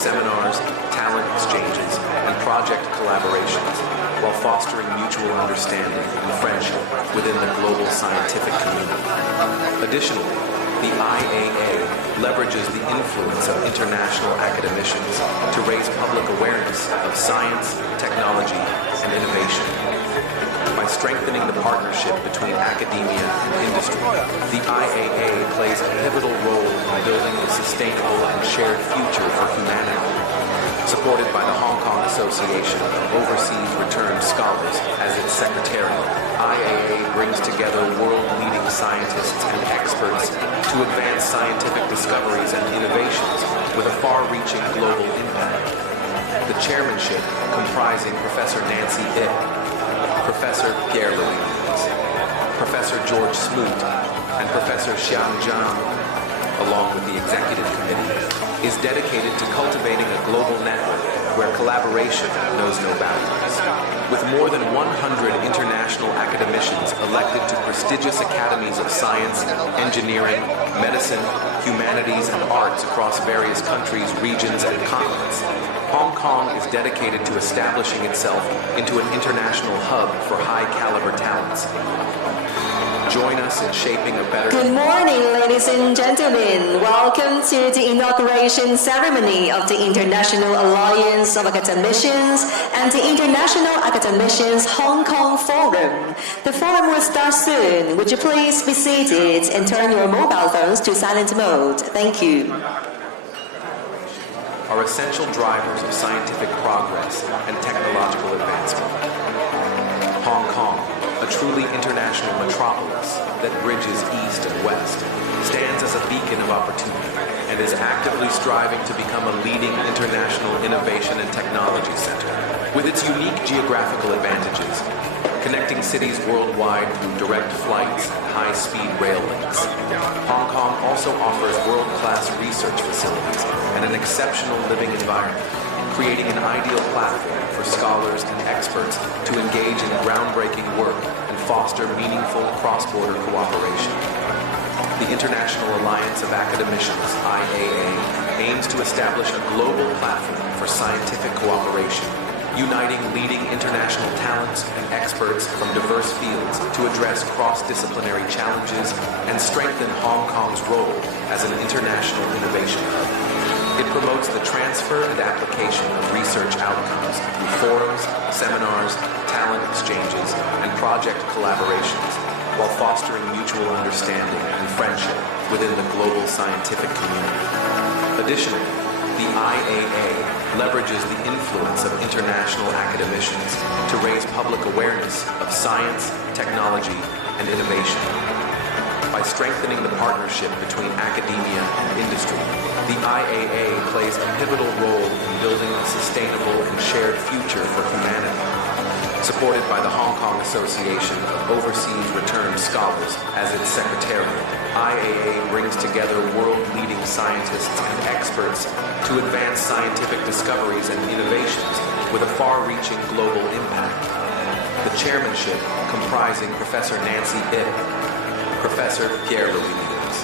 seminars, talent exchanges, and project collaborations, while fostering mutual understanding and friendship within the global scientific community. Additionally, the IAA leverages the influence of international academicians to raise public awareness of science, technology, and innovation. By strengthening the partnership between academia and industry, the IAA plays a pivotal role in building a sustainable and shared future for humanity. Supported by the Hong Kong Association of Overseas Returned Scholars as its secretariat, IAA brings together world-leading scientists and experts to advance scientific discoveries and innovations with a far-reaching global impact. The chairmanship, comprising Professor Nancy Ip, Professor Pierre Louis, Professor George Smoot, and Professor Xiang Zhang, along with the executive committee, is dedicated to cultivating a global network where collaboration knows no boundaries. With more than 100 international academicians elected to prestigious academies of science, engineering, medicine, humanities, and arts across various countries, regions, and continents, Hong Kong is dedicated to establishing itself into an international hub for high-caliber talents. Join us in shaping a better... Good morning, ladies and gentlemen. Welcome to the inauguration ceremony of the International Alliance of Academicians and the International Academicians Hong Kong Forum. The forum will start soon. Would you please be seated and turn your mobile phones to silent mode? Thank you. Are essential drivers of scientific progress and technological advancement. Hong Kong, a truly international metropolis that bridges east and west, stands as a beacon of opportunity and is actively striving to become a leading international innovation and technology center. With its unique geographical advantages, connecting cities worldwide through direct flights and high-speed rail links, Hong Kong also offers world-class research facilities and an exceptional living environment, creating an ideal platform for scholars and experts to engage in groundbreaking work and foster meaningful cross-border cooperation. The International Alliance of Academicians, IAA, aims to establish a global platform for scientific cooperation, uniting leading international talents and experts from diverse fields to address cross-disciplinary challenges and strengthen Hong Kong's role as an international innovation hub. It promotes the transfer and application of research outcomes through forums, seminars, talent exchanges, and project collaborations, while fostering mutual understanding and friendship within the global scientific community. Additionally, the IAA leverages the influence of international academicians to raise public awareness of science, technology, and innovation. By strengthening the partnership between academia and industry, the IAA plays a pivotal role in building a sustainable and shared future for humanity. Supported by the Hong Kong Association of Overseas Returned Scholars as its secretariat, IAA brings together world-leading scientists and experts to advance scientific discoveries and innovations with a far-reaching global impact. The chairmanship, comprising Professor Nancy Ip, Professor Pierre Louis,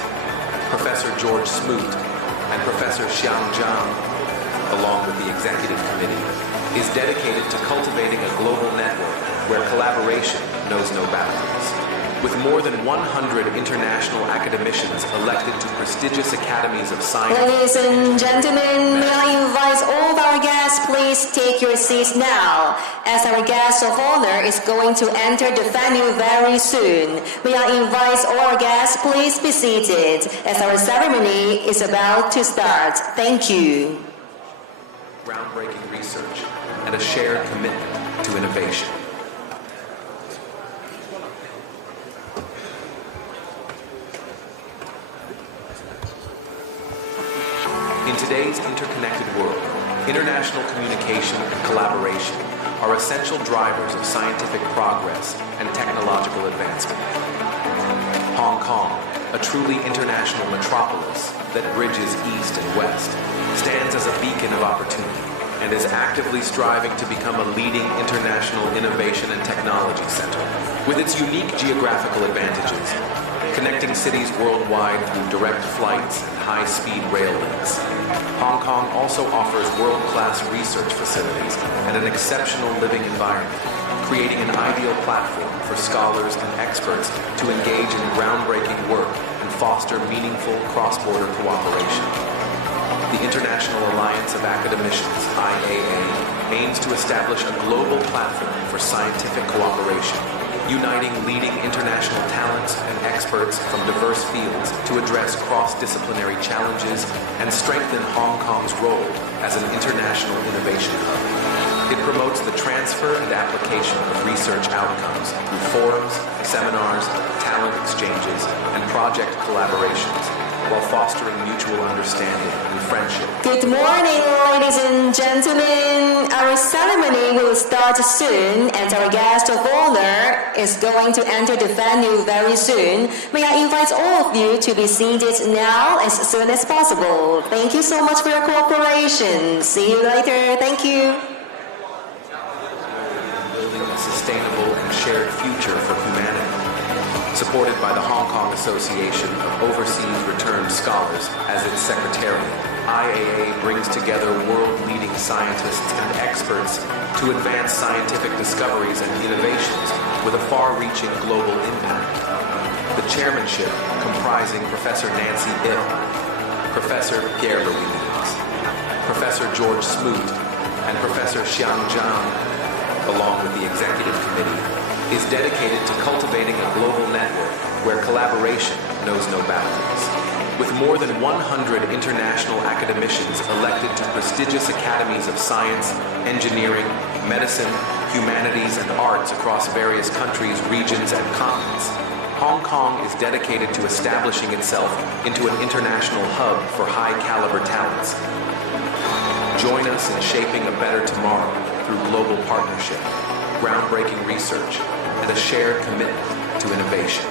Professor George Smoot, and Professor Xiang Zhang, along with the executive committee, is dedicated to cultivating a global network where collaboration knows no boundaries. With more than 100 international academicians elected to prestigious academies of science... Ladies and gentlemen, may I invite all of our guests, please take your seats now, as our guest of honor is going to enter the venue very soon. May I invite all our guests, please be seated, as our ceremony is about to start. Thank you. Groundbreaking research and a shared commitment to innovation. In today's interconnected world, international communication and collaboration are essential drivers of scientific progress and technological advancement. Hong Kong, a truly international metropolis that bridges east and west, stands as a beacon of opportunity and is actively striving to become a leading international innovation and technology center. With its unique geographical advantages, connecting cities worldwide through direct flights and high-speed rail links. Hong Kong also offers world-class research facilities and an exceptional living environment, creating an ideal platform for scholars and experts to engage in groundbreaking work and foster meaningful cross-border cooperation. The International Alliance of Academicians, IAA, aims to establish a global platform for scientific cooperation, uniting leading international talents and experts from diverse fields to address cross-disciplinary challenges and strengthen Hong Kong's role as an international innovation hub. It promotes the transfer and application of research outcomes through forums, seminars, talent exchanges, and project collaborations, while fostering mutual understanding and friendship. Good morning, ladies and gentlemen. Our ceremony will start soon, and our guest of honor is going to enter the venue very soon. May I invite all of you to be seated now as soon as possible. Thank you so much for your cooperation. See you later. Thank you. Building a sustainable and shared future for humanity. Supported by the Hong Kong Association of Overseas Returned Scholars as its secretariat, IAA brings together world-leading scientists and experts to advance scientific discoveries and innovations with a far-reaching global impact. The chairmanship, comprising Professor Nancy Ip, Professor Pierre Louis, Professor George Smoot, and Professor Xiang Zhang, along with the executive committee, is dedicated to cultivating a global network where collaboration knows no boundaries. With more than 100 international academicians elected to prestigious academies of science, engineering, medicine, humanities, and arts across various countries, regions, and continents, Hong Kong is dedicated to establishing itself into an international hub for high-caliber talents. Join us in shaping a better tomorrow through global partnership, groundbreaking research, and a shared commitment to innovation.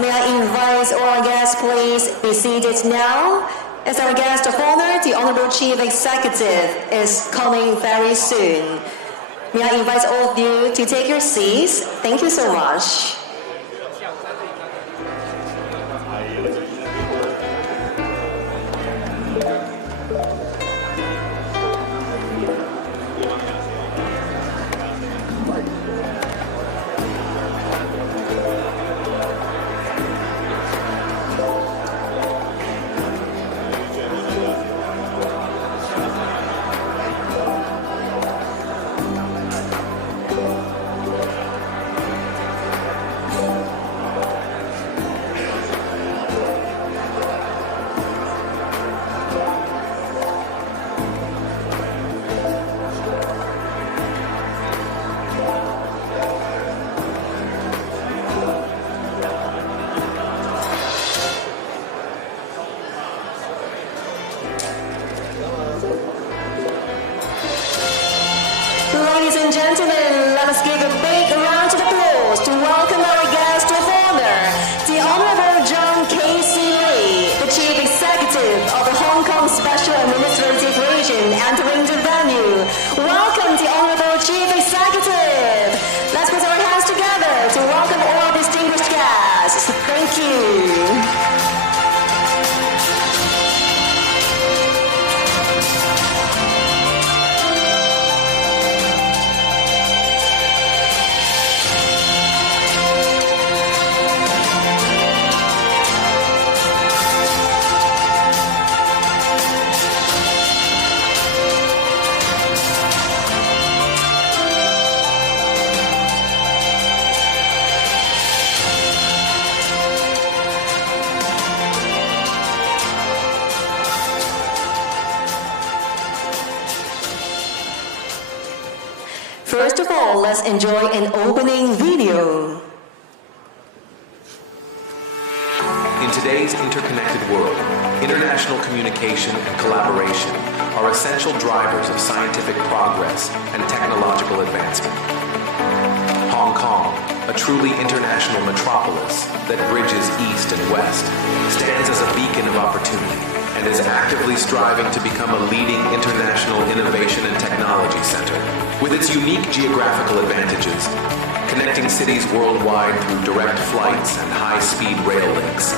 May I invite all our guests, please be seated now. As our guest of honor, the Honorable Chief Executive is coming very soon. May I invite all of you to take your seats. Thank you so much. let's enjoy an opening video. In today's interconnected world, international communication and collaboration are essential drivers of scientific progress and technological advancement. Hong Kong, a truly international metropolis that bridges East and West, stands as a beacon of opportunity and is actively striving to become a leading international innovation and technology center. With its unique geographical advantages, connecting cities worldwide through direct flights and high-speed rail links,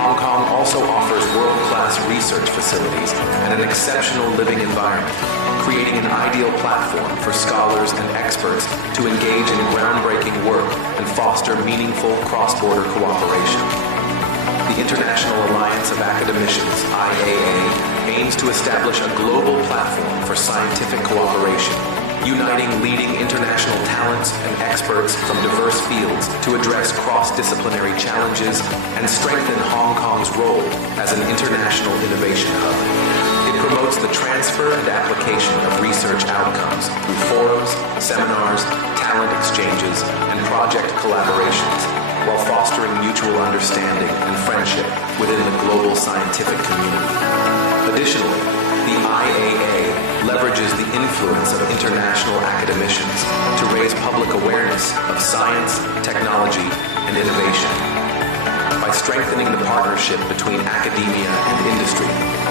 Hong Kong also offers world-class research facilities and an exceptional living environment, creating an ideal platform for scholars and experts to engage in groundbreaking work and foster meaningful cross-border cooperation. The International Alliance of Academicians, IAA, aims to establish a global platform for scientific cooperation, uniting leading international talents and experts from diverse fields to address cross-disciplinary challenges and strengthen Hong Kong's role as an international innovation hub. It promotes the transfer and application of research outcomes through forums, seminars, talent exchanges, and project collaborations, while fostering mutual understanding and friendship within the global scientific community. Additionally, the IAA leverages the influence of international academicians to raise public awareness of science, technology, and innovation. By strengthening the partnership between academia and industry,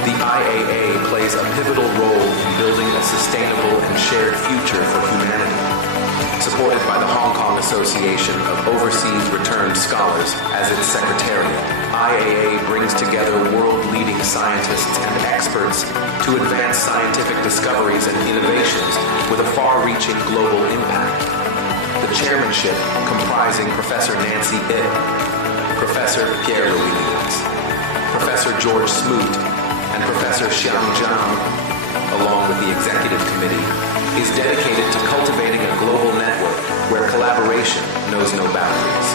the IAA plays a pivotal role in building a sustainable and shared future for humanity. Supported by the Hong Kong Association of Overseas Returned Scholars as its secretariat, IAA brings together world-leading scientists and experts to advance scientific discoveries and innovations with a far-reaching global impact. The chairmanship, comprising Professor Nancy Ip, Professor Pierre Louis, Professor George Smoot, and Professor Xiang Zhang, along with the executive committee, is dedicated to cultivating a global network where collaboration knows no boundaries.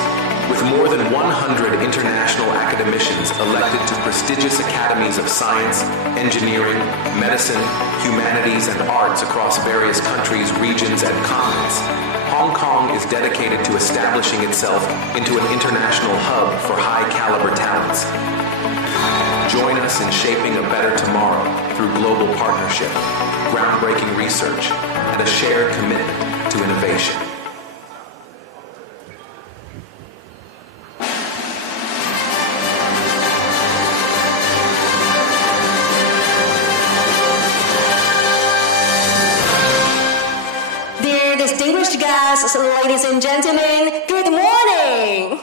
With more than 100 international academicians elected to prestigious academies of science, engineering, medicine, humanities, and arts across various countries, regions, and continents, Hong Kong is dedicated to establishing itself into an international hub for high-caliber talents. Join us in shaping a better tomorrow through global partnership, groundbreaking research, and a shared commitment to innovation. Dear distinguished guests, ladies and gentlemen, good morning!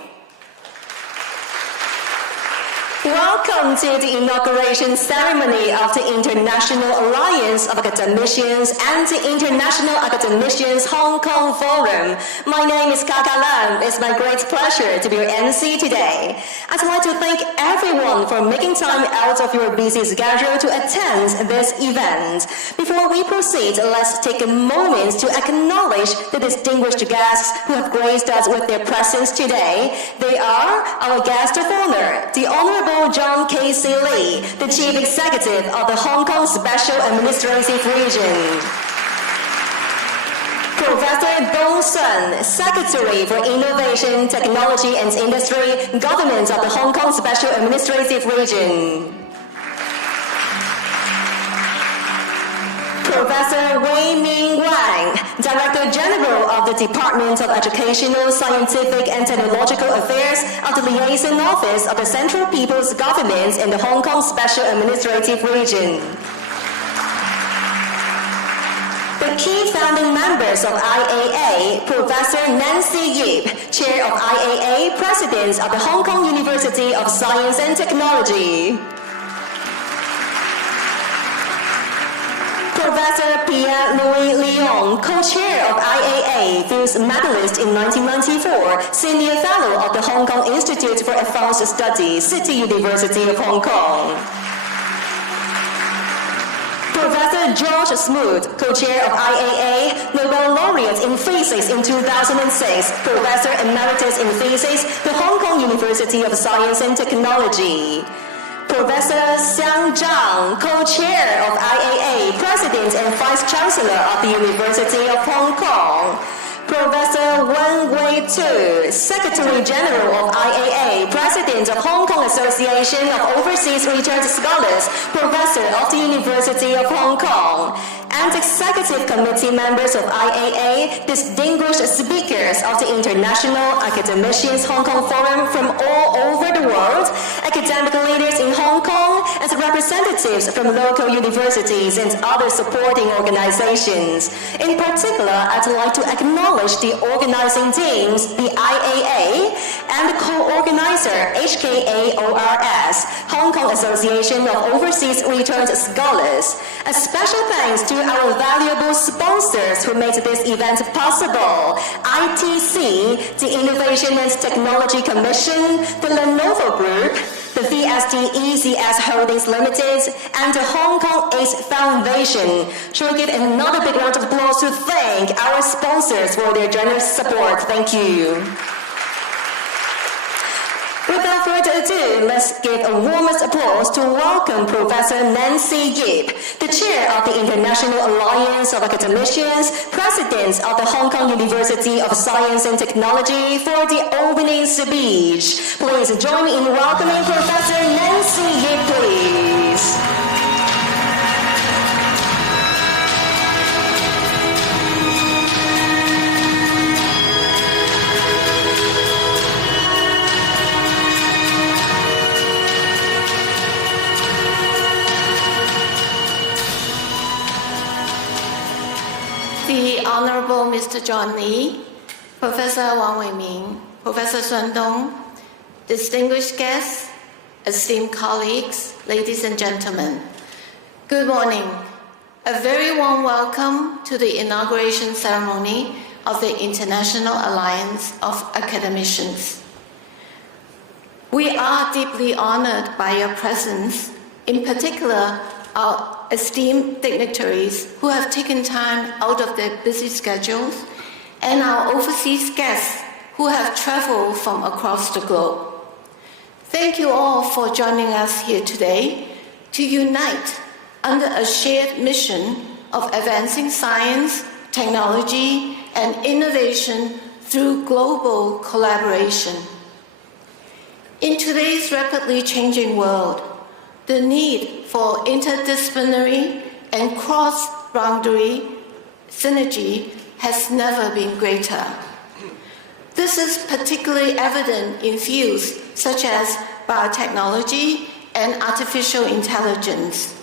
Welcome to the inauguration ceremony of the International Alliance of Academicians and the International Academicians Hong Kong Forum. My name is Kaka Lam. It's my great pleasure to be your MC today. I'd like to thank everyone for making time out of your busy schedule to attend this event. Before we proceed, let's take a moment to acknowledge the distinguished guests who have graced us with their presence today. They are our guest of honor, the Honorable John K.C. Lee, the Chief Executive of the Hong Kong Special Administrative Region. Professor Dong Sun, Secretary for Innovation, Technology and Industry, Government of the Hong Kong Special Administrative Region. Professor Wei Ming Wang, Director General of the Department of Educational, Scientific and Technological Affairs of the Liaison Office of the Central People's Government in the Hong Kong Special Administrative Region. The key founding members of IAA, Professor Nancy Yip, Chair of IAA, President of the Hong Kong University of Science and Technology. Professor Pierre-Louis Leong, co-chair of IAA, Fields Medalist in 1994, Senior Fellow of the Hong Kong Institute for Advanced Studies, City University of Hong Kong. Professor George Smoot, co-chair of IAA, Nobel laureate in physics in 2006, Professor Emeritus in Physics, the Hong Kong University of Science and Technology. Professor Xiang Zhang, co-chair of IAA, President and Vice-Chancellor of the University of Hong Kong. Professor Wen Wei-tu, Secretary General of IAA, President of Hong Kong Association of Overseas Returned Scholars, Professor of the University of Hong Kong, and Executive Committee members of IAA, distinguished speakers of the International Academicians Hong Kong Forum from all over the world, academic leaders in Hong Kong, and representatives from local universities and other supporting organizations. In particular, I'd like to acknowledge the organizing teams, the IAA, and the co-organizer, HKAORS, Hong Kong Association of Overseas Returned Scholars. A special thanks to our valuable sponsors who made this event possible: ITC, the Innovation and Technology Commission, the Lenovo Group, the VSD ECS Holdings Limited, and the Hong Kong AIDS Foundation. Shall we give another big round of applause to thank our sponsors for their generous support? Thank you. Without further ado, let's give a warmest applause to welcome Professor Nancy Yip, the Chair of the International Alliance of Academicians, President of the Hong Kong University of Science and Technology, for the opening speech. Please join me in welcoming Professor Nancy Yip, please. The Honorable Mr. John Lee, Professor Wang Weiming, Professor Sun Dong, distinguished guests, esteemed colleagues, ladies and gentlemen, good morning. A very warm welcome to the inauguration ceremony of the International Alliance of Academicians. We are deeply honored by your presence, in particular our esteemed dignitaries who have taken time out of their busy schedules, and our overseas guests who have traveled from across the globe. Thank you all for joining us here today to unite under a shared mission of advancing science, technology, and innovation through global collaboration. In today's rapidly changing world, the need for interdisciplinary and cross-boundary synergy has never been greater. This is particularly evident in fields such as biotechnology and artificial intelligence,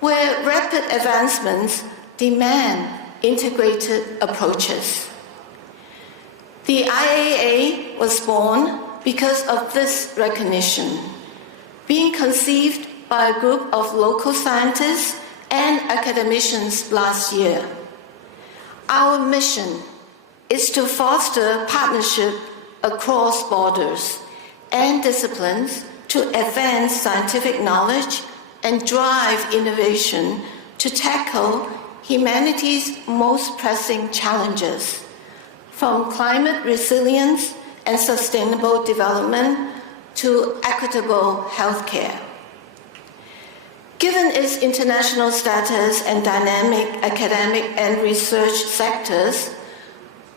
where rapid advancements demand integrated approaches. The IAA was born because of this recognition, being conceived by a group of local scientists and academicians last year. Our mission is to foster partnership across borders and disciplines to advance scientific knowledge and drive innovation to tackle humanity's most pressing challenges, from climate resilience and sustainable development to equitable healthcare. Given its international status and dynamic academic and research sectors,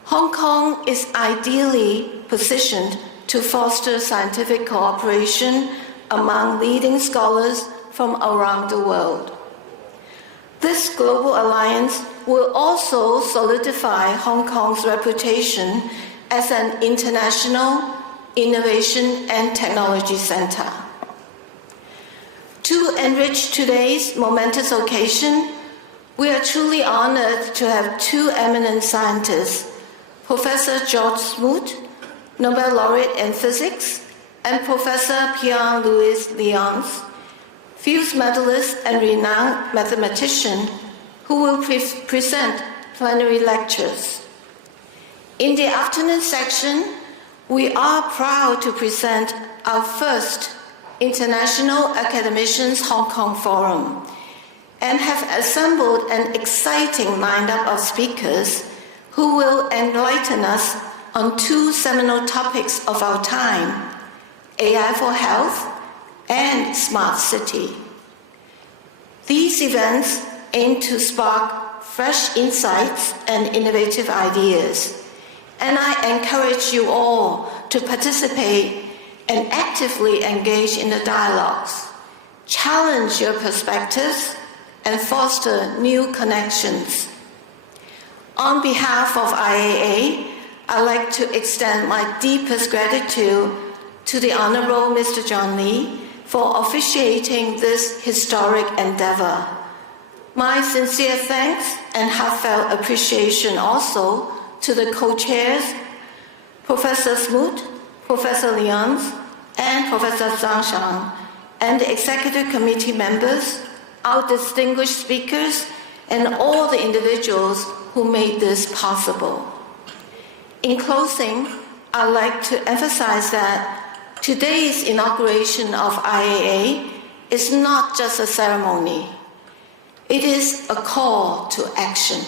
Hong Kong is ideally positioned to foster scientific cooperation among leading scholars from around the world. This global alliance will also solidify Hong Kong's reputation as an international innovation and technology center. To enrich today's momentous occasion, we are truly honored to have two eminent scientists, Professor George Smoot, Nobel laureate in physics, and Professor Pierre-Louis Lyons, Fields medalist and renowned mathematician, who will present plenary lectures. In the afternoon section, we are proud to present our first International Academicians Hong Kong Forum and have assembled an exciting lineup of speakers who will enlighten us on two seminal topics of our time: AI for health and smart city. These events aim to spark fresh insights and innovative ideas, and I encourage you all to participate and actively engage in the dialogues, challenge your perspectives, and foster new connections. On behalf of IAA, I'd like to extend my deepest gratitude to the Honorable Mr. John Lee for officiating this historic endeavor. My sincere thanks and heartfelt appreciation also to the co-chairs, Professor Smoot, Professor Leons, and Professor Zhang Shang, and the executive committee members, our distinguished speakers, and all the individuals who made this possible. In closing, I'd like to emphasize that today's inauguration of IAA is not just a ceremony. It is a call to action.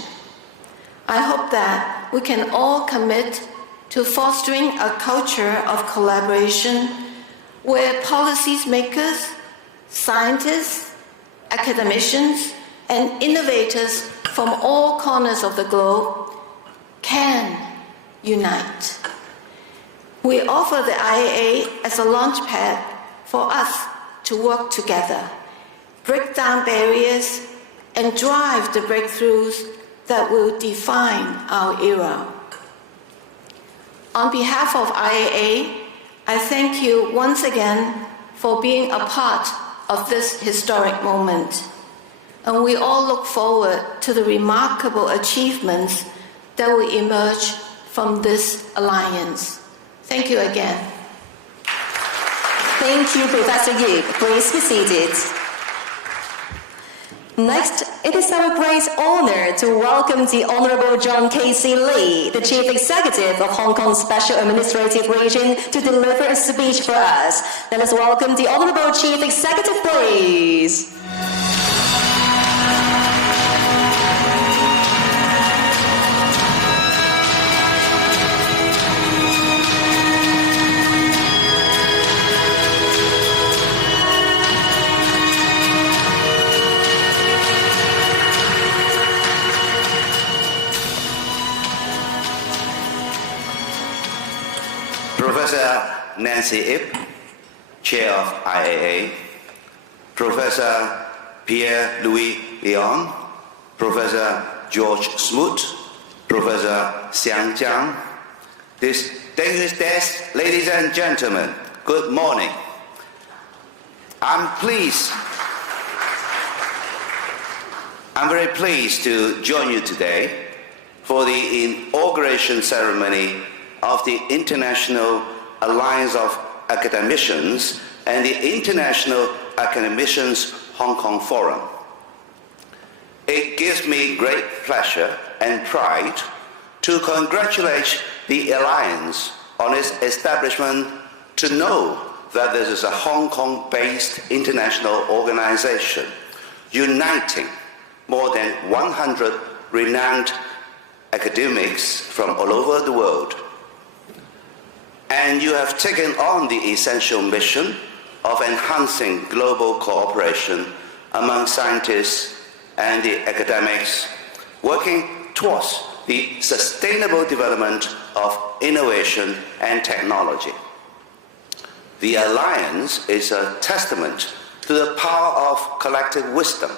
I hope that we can all commit to fostering a culture of collaboration where policy makers, scientists, academicians, and innovators from all corners of the globe can unite. We offer the IAA as a launchpad for us to work together, break down barriers, and drive the breakthroughs that will define our era. On behalf of IAA, I thank you once again for being a part of this historic moment. And we all look forward to the remarkable achievements that will emerge from this alliance. Thank you again. Thank you, Professor Yu. Please be seated. Next, it is our great honor to welcome the Honorable John K.C. Lee, the Chief Executive of Hong Kong Special Administrative Region, to deliver a speech for us. Let us welcome the Honorable Chief Executive, please. Professor Nancy Ip, Chair of IAA, Professor Pierre-Louis Leon, Professor George Smoot, Professor Xiang Jiang, distinguished guests, ladies and gentlemen, good morning. I'm very pleased to join you today for the inauguration ceremony of the International Alliance of Academicians and the International Academicians Hong Kong Forum. It gives me great pleasure and pride to congratulate the Alliance on its establishment, to know that this is a Hong Kong-based international organization uniting more than 100 renowned academics from all over the world. And you have taken on the essential mission of enhancing global cooperation among scientists and the academics, working towards the sustainable development of innovation and technology. The Alliance is a testament to the power of collective wisdom,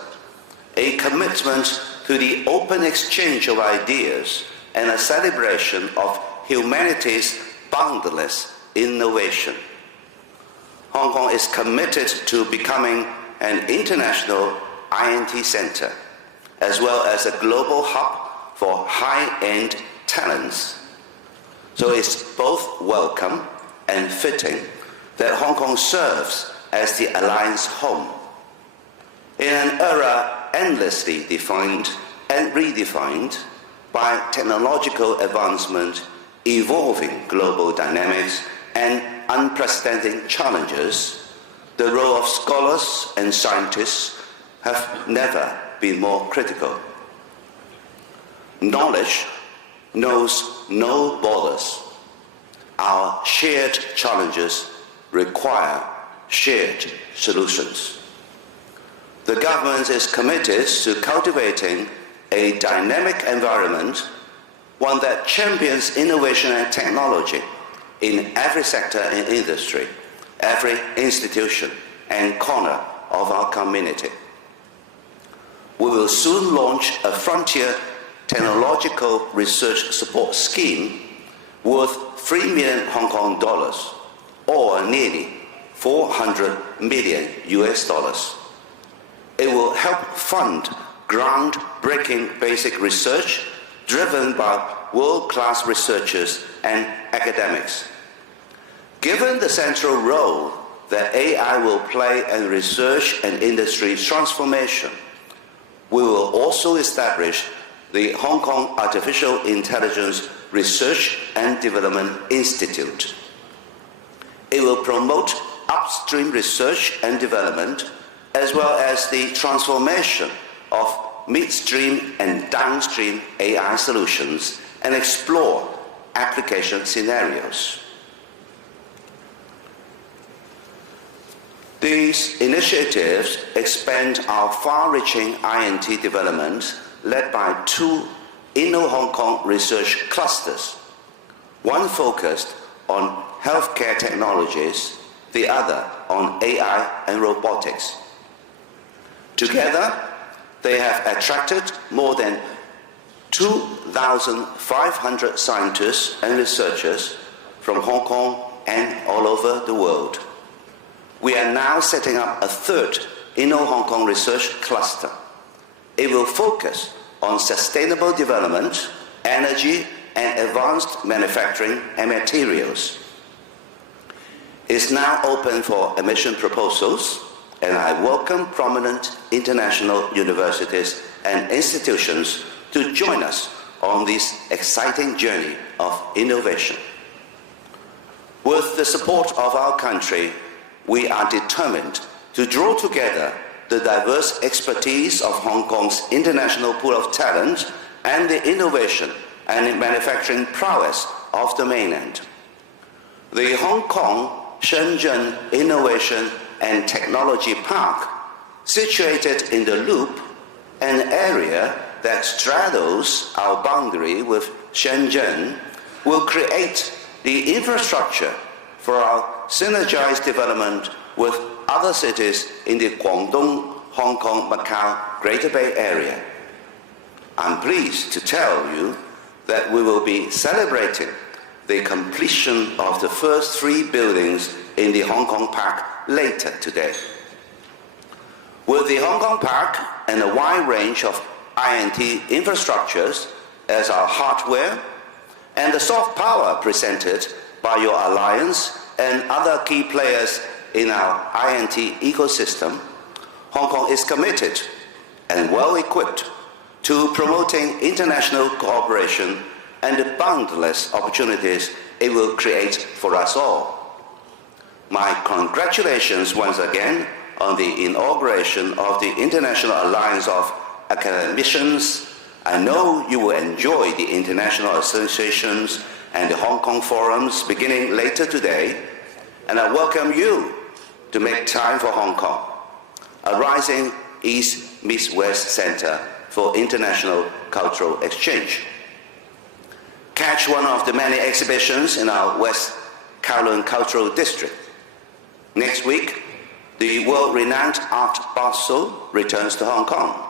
a commitment to the open exchange of ideas, and a celebration of humanity's boundless innovation. Hong Kong is committed to becoming an international INT center, as well as a global hub for high-end talents. So it's both welcome and fitting that Hong Kong serves as the Alliance home. In an era endlessly defined and redefined by technological advancement, evolving global dynamics, and unprecedented challenges, the role of scholars and scientists have never been more critical. Knowledge knows no borders. Our shared challenges require shared solutions. The government is committed to cultivating a dynamic environment one that champions innovation and technology in every sector and industry, every institution and corner of our community. We will soon launch a frontier technological research support scheme worth 3 million Hong Kong dollars, or nearly 400 million US dollars. It will help fund groundbreaking basic research driven by world-class researchers and academics. Given the central role that AI will play in research and industry transformation, we will also establish the Hong Kong Artificial Intelligence Research and Development Institute. It will promote upstream research and development, as well as the transformation of midstream and downstream AI solutions, and explore application scenarios. These initiatives expand our far-reaching INT development led by 2 Inno-Hong Kong research clusters, one focused on healthcare technologies, the other on AI and robotics. Together, they have attracted more than 2,500 scientists and researchers from Hong Kong and all over the world. We are now setting up a 3rd Inno-Hong Kong research cluster. It will focus on sustainable development, energy, and advanced manufacturing and materials. It's now open for admission proposals, and I welcome prominent international universities and institutions to join us on this exciting journey of innovation. With the support of our country, we are determined to draw together the diverse expertise of Hong Kong's international pool of talent and the innovation and manufacturing prowess of the mainland. The Hong Kong Shenzhen Innovation and Technology Park, situated in the Loop, an area that straddles our boundary with Shenzhen, will create the infrastructure for our synergized development with other cities in the Guangdong, Hong Kong, Macau, Greater Bay Area. I'm pleased to tell you that we will be celebrating the completion of the first 3 buildings in the Hong Kong Park later today. With the Hong Kong Park and a wide range of INT infrastructures as our hardware, and the soft power presented by your alliance and other key players in our INT ecosystem, Hong Kong is committed and well equipped to promoting international cooperation and the boundless opportunities it will create for us all. My congratulations once again on the inauguration of the International Alliance of Academicians. I know you will enjoy the international associations and the Hong Kong forums beginning later today, and I welcome you to make time for Hong Kong, a rising East meets West center for international cultural exchange. Catch one of the many exhibitions in our West Kowloon Cultural District. Next week, the world-renowned Art Basel returns to Hong Kong,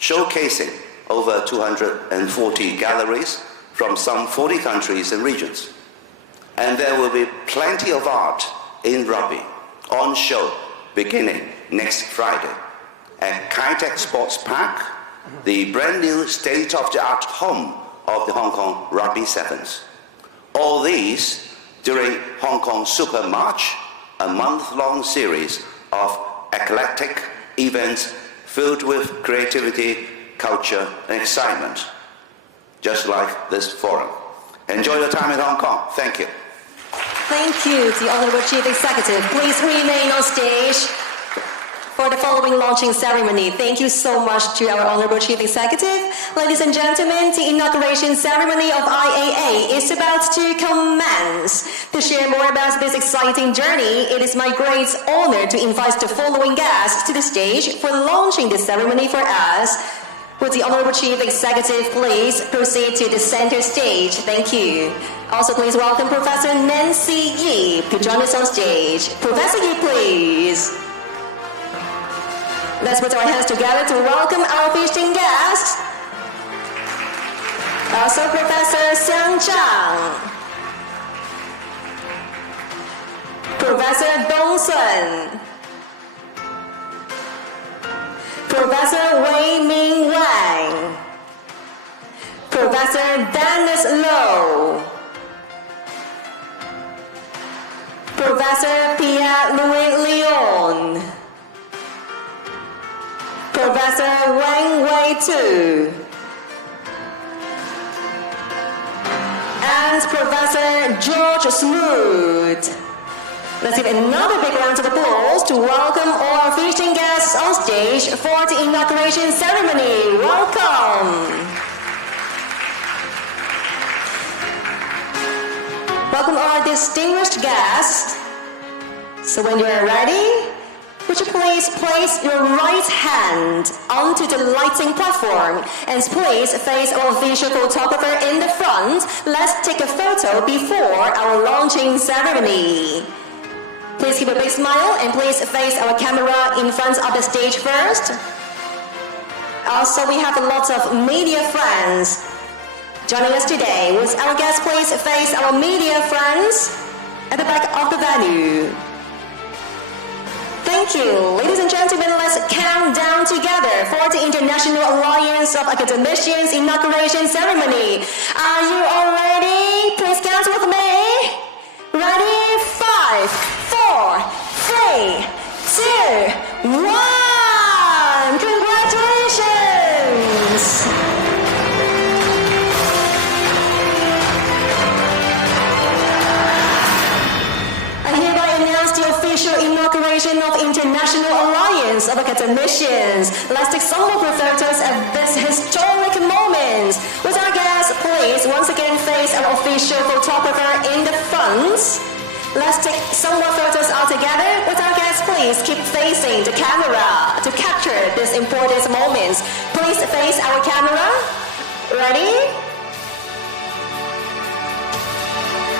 showcasing over 240 galleries from some 40 countries and regions. And there will be plenty of art in Rugby on show beginning next Friday. At Kai Tak Sports Park, the brand new state-of-the-art home of the Hong Kong Rugby Sevens. All these during Hong Kong Super March, a month-long series of eclectic events filled with creativity, culture, and excitement, just like this forum. Enjoy your time in Hong Kong. Thank you. Thank you to the Honorable Chief Executive. Please remain on stage for the following launching ceremony. Thank you so much to our Honorable Chief Executive. Ladies and gentlemen, the inauguration ceremony of IAA is about to commence. To share more about this exciting journey, it is my great honor to invite the following guests to the stage for launching this ceremony for us. Would the Honorable Chief Executive please proceed to the center stage? Thank you. Also, please welcome Professor Nancy Yi to join us on stage. Professor Yi, please. Let's put our hands together to welcome our visiting guests. Also, Professor Xiang Zhang. Professor Dong Sun. Professor Wei Ming Wang. Professor Dennis Low. Professor Pierre-Louis Leon. Professor Wang Wei Tu. And Professor George Smoot. Let's give another big round of applause to welcome all our visiting guests on stage for the inauguration ceremony. Welcome. Welcome all distinguished guests. So when you are ready, would you please place your right hand onto the lighting platform and please face our official photographer in the front. Let's take a photo before our launching ceremony. Please keep a big smile and please face our camera in front of the stage first. Also, we have lots of media friends joining us today. Would our guests please face our media friends at the back of the venue? Thank you. Ladies and gentlemen, let's count down together for the International Alliance of Academicians Inauguration Ceremony. Are you all ready? Please count with me. Ready? 5, 4, 3, 2, 1. Congratulations! I hereby announce the official inauguration of International Alliance of Academicians. Let's take some more photos at this historic moment. With our guests, please once again face our official photographer in the front. Let's take some more photos all together. With our guests, please keep facing the camera to capture this important moment. Please face our camera. Ready?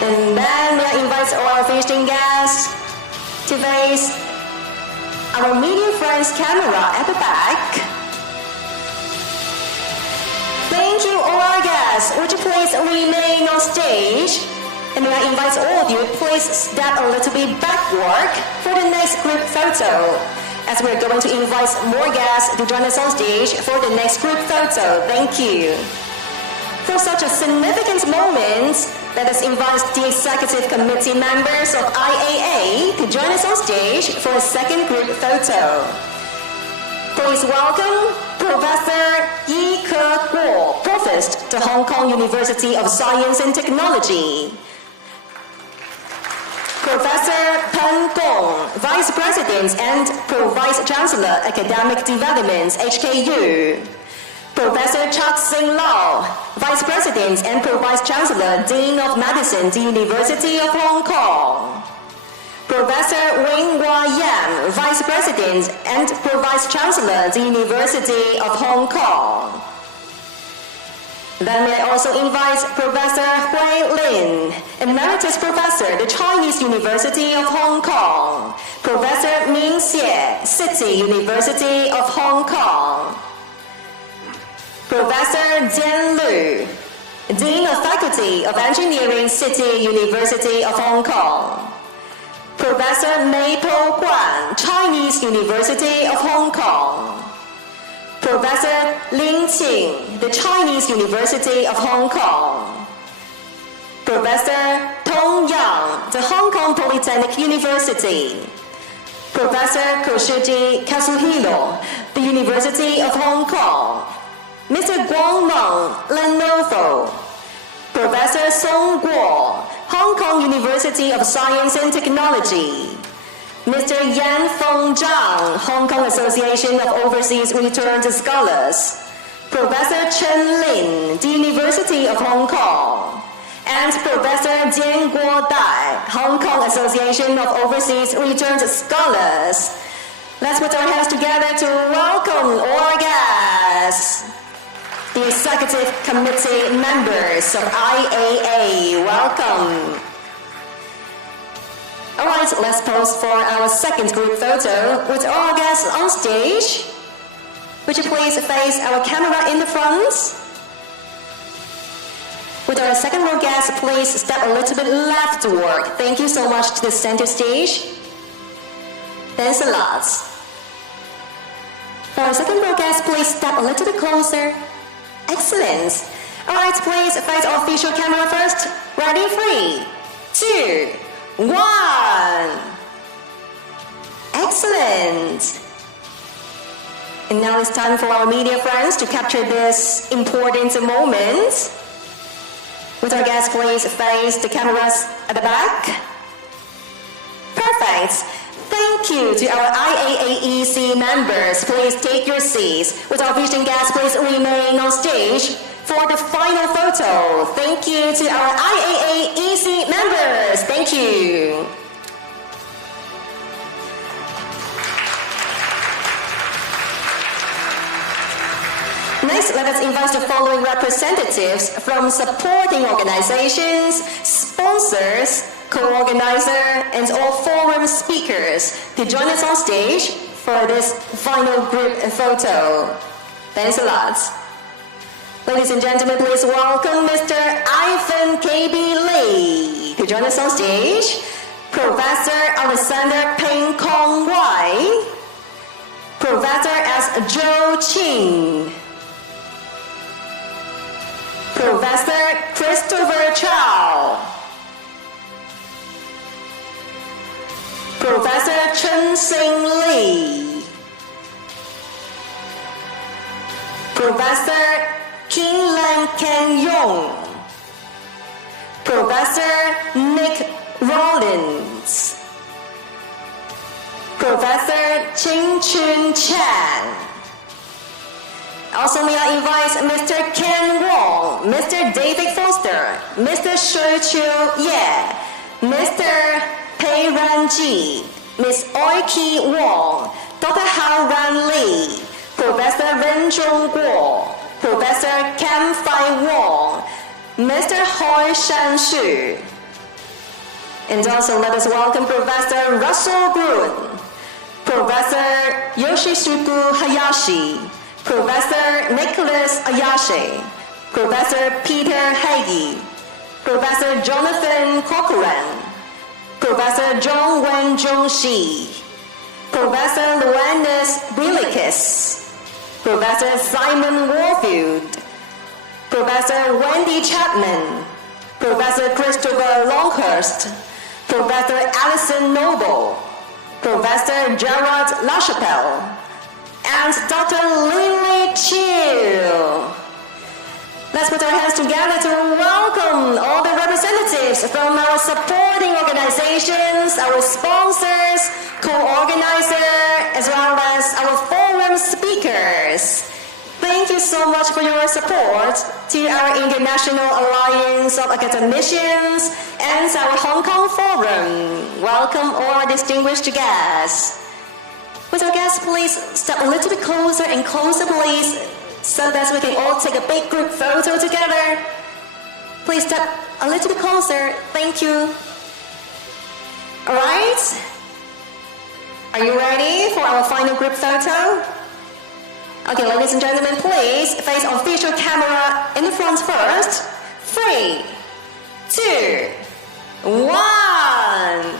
And then we invite our visiting guests to face our media friends' camera at the back. Thank you, all our guests. Would you please remain on stage? And may I invite all of you, please step a little bit backward for the next group photo, as we're going to invite more guests to join us on stage for the next group photo. Thank you. For such a significant moment, let us invite the executive committee members of IAA to join us on stage for a second group photo. Please welcome Professor Yi Ke-Guo, Provost to Hong Kong University of Science and Technology. Professor Pen Gong, Vice President and Pro-Vice Chancellor, Academic Development, HKU. Professor Chak Sing Lau, Vice President and Pro-Vice Chancellor, Dean of Medicine, the University of Hong Kong. Professor Wing Hua Yam, Vice President and Pro-Vice Chancellor, the University of Hong Kong. Then may I also invite Professor Hui Lin, Emeritus Professor, the Chinese University of Hong Kong. Professor Ming Xie, City University of Hong Kong. Professor Jian Lu, Dean of Faculty of Engineering, City University of Hong Kong. Professor Mei Po Guan, Chinese University of Hong Kong. Professor Lin Qing, the Chinese University of Hong Kong. Professor Tong Yang, the Hong Kong Polytechnic University. Professor Koshiji Kazuhiro, the University of Hong Kong. Mr. Guang Meng, Lenovo. Professor Song Guo, Hong Kong University of Science and Technology. Mr. Yan Feng Zhang, Hong Kong Association of Overseas Returned Scholars. Professor Chen Lin, the University of Hong Kong. And Professor Jian Guo Dai, Hong Kong Association of Overseas Returned Scholars. Let's put our hands together to welcome all our guests. the Executive Committee members of IAA. Welcome. Alright, let's pose for our second group photo with all our guests on stage. Would you please face our camera in the front? With our second row guests, please step a little bit leftward. Thank you so much to the center stage. Thanks a lot. For our second row guests, please step a little bit closer. Excellent. Alright, please face our official camera first. Ready? 3, 2, 1. Excellent. And now it's time for our media friends to capture this important moment. Would our guests please face the cameras at the back? Perfect. Thank you to our IAAEC members. Please take your seats. Would our visiting guests please remain on stage for the final photo? Thank you to our IAAEC members. Thank you. Next, let us invite the following representatives from supporting organizations, sponsors, co-organizer, and all forum speakers to join us on stage for this final group photo. Thanks a lot. Ladies and gentlemen, please welcome Mr. Ivan K.B. Lee to join us on stage. Professor Alexander Peng Kong Wai. Professor S. Zhou Qing. Professor Christopher Chow. Professor Chen Xing Li. Professor Jinlan Ken Yong. Professor Nick Rollins. Professor Ching Chun Chan. Also, may I invite Mr. Ken Wong, Mr. David Foster, Mr. Shui Chiu Ye, Mr. Pei Ran Ji, Ms. Oi Ki Wong, Dr. Hao Ran Li, Professor Ren Zhong Guo, Professor Ken Fai Wong, Mr. Hoi Shan Xu. And also let us welcome Professor Russell Gruen, Professor Yoshisuku Hayashi, Professor Nicholas Ayashi, Professor Peter Hagee, Professor Jonathan Corcoran, Professor John Wen Zhongxi, Professor Luanus Willikis, Professor Simon Warfield, Professor Wendy Chapman, Professor Christopher Longhurst, Professor Alison Noble, Professor Gerard LaChapelle, and Dr. Lily Chiu. Let's put our hands together to welcome all the representatives from our supporting organizations, our sponsors, co-organizer, as well as our forum speakers. Thank you so much for your support to our International Alliance of Academicians and our Hong Kong Forum. Welcome all our distinguished guests. Would our guests please step a little bit closer and closer, please, so that we can all take a big group photo together. Please step a little bit closer. Thank you. All right. Are you ready for our final group photo? Okay, ladies and gentlemen, please face official camera in the front first. 3, 2, 1.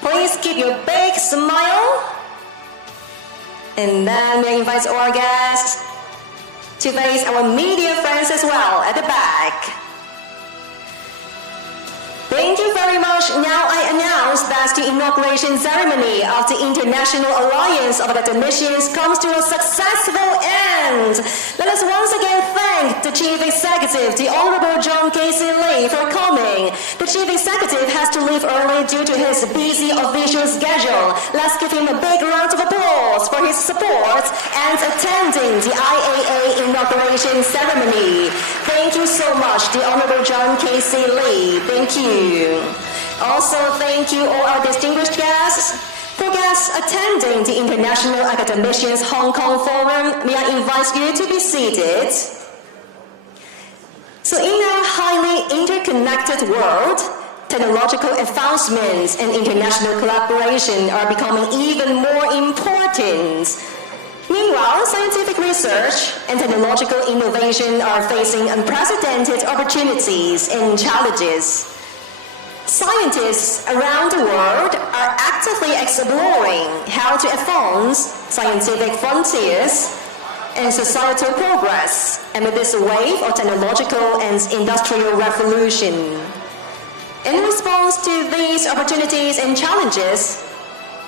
Please keep your big smile. And then we invite our guests to face our media friends as well at the back. Thank you very much. Now I announce that the inauguration ceremony of the International Alliance of Academicians comes to a successful end. Let us once again thank the Chief Executive, the Honorable John Casey Lee, for coming. The Chief Executive has to leave early due to his busy official schedule. Let's give him a big round of applause for his support and attending the IAA inauguration ceremony. Thank you so much, the Honorable John Casey Lee. Thank you. Also, thank you all our distinguished guests. For guests attending the International Academicians Hong Kong Forum, may I invite you to be seated. So in our highly interconnected world, technological advancements and international collaboration are becoming even more important. Meanwhile, scientific research and technological innovation are facing unprecedented opportunities and challenges. Scientists around the world are actively exploring how to advance scientific frontiers and societal progress amid this wave of technological and industrial revolution. In response to these opportunities and challenges,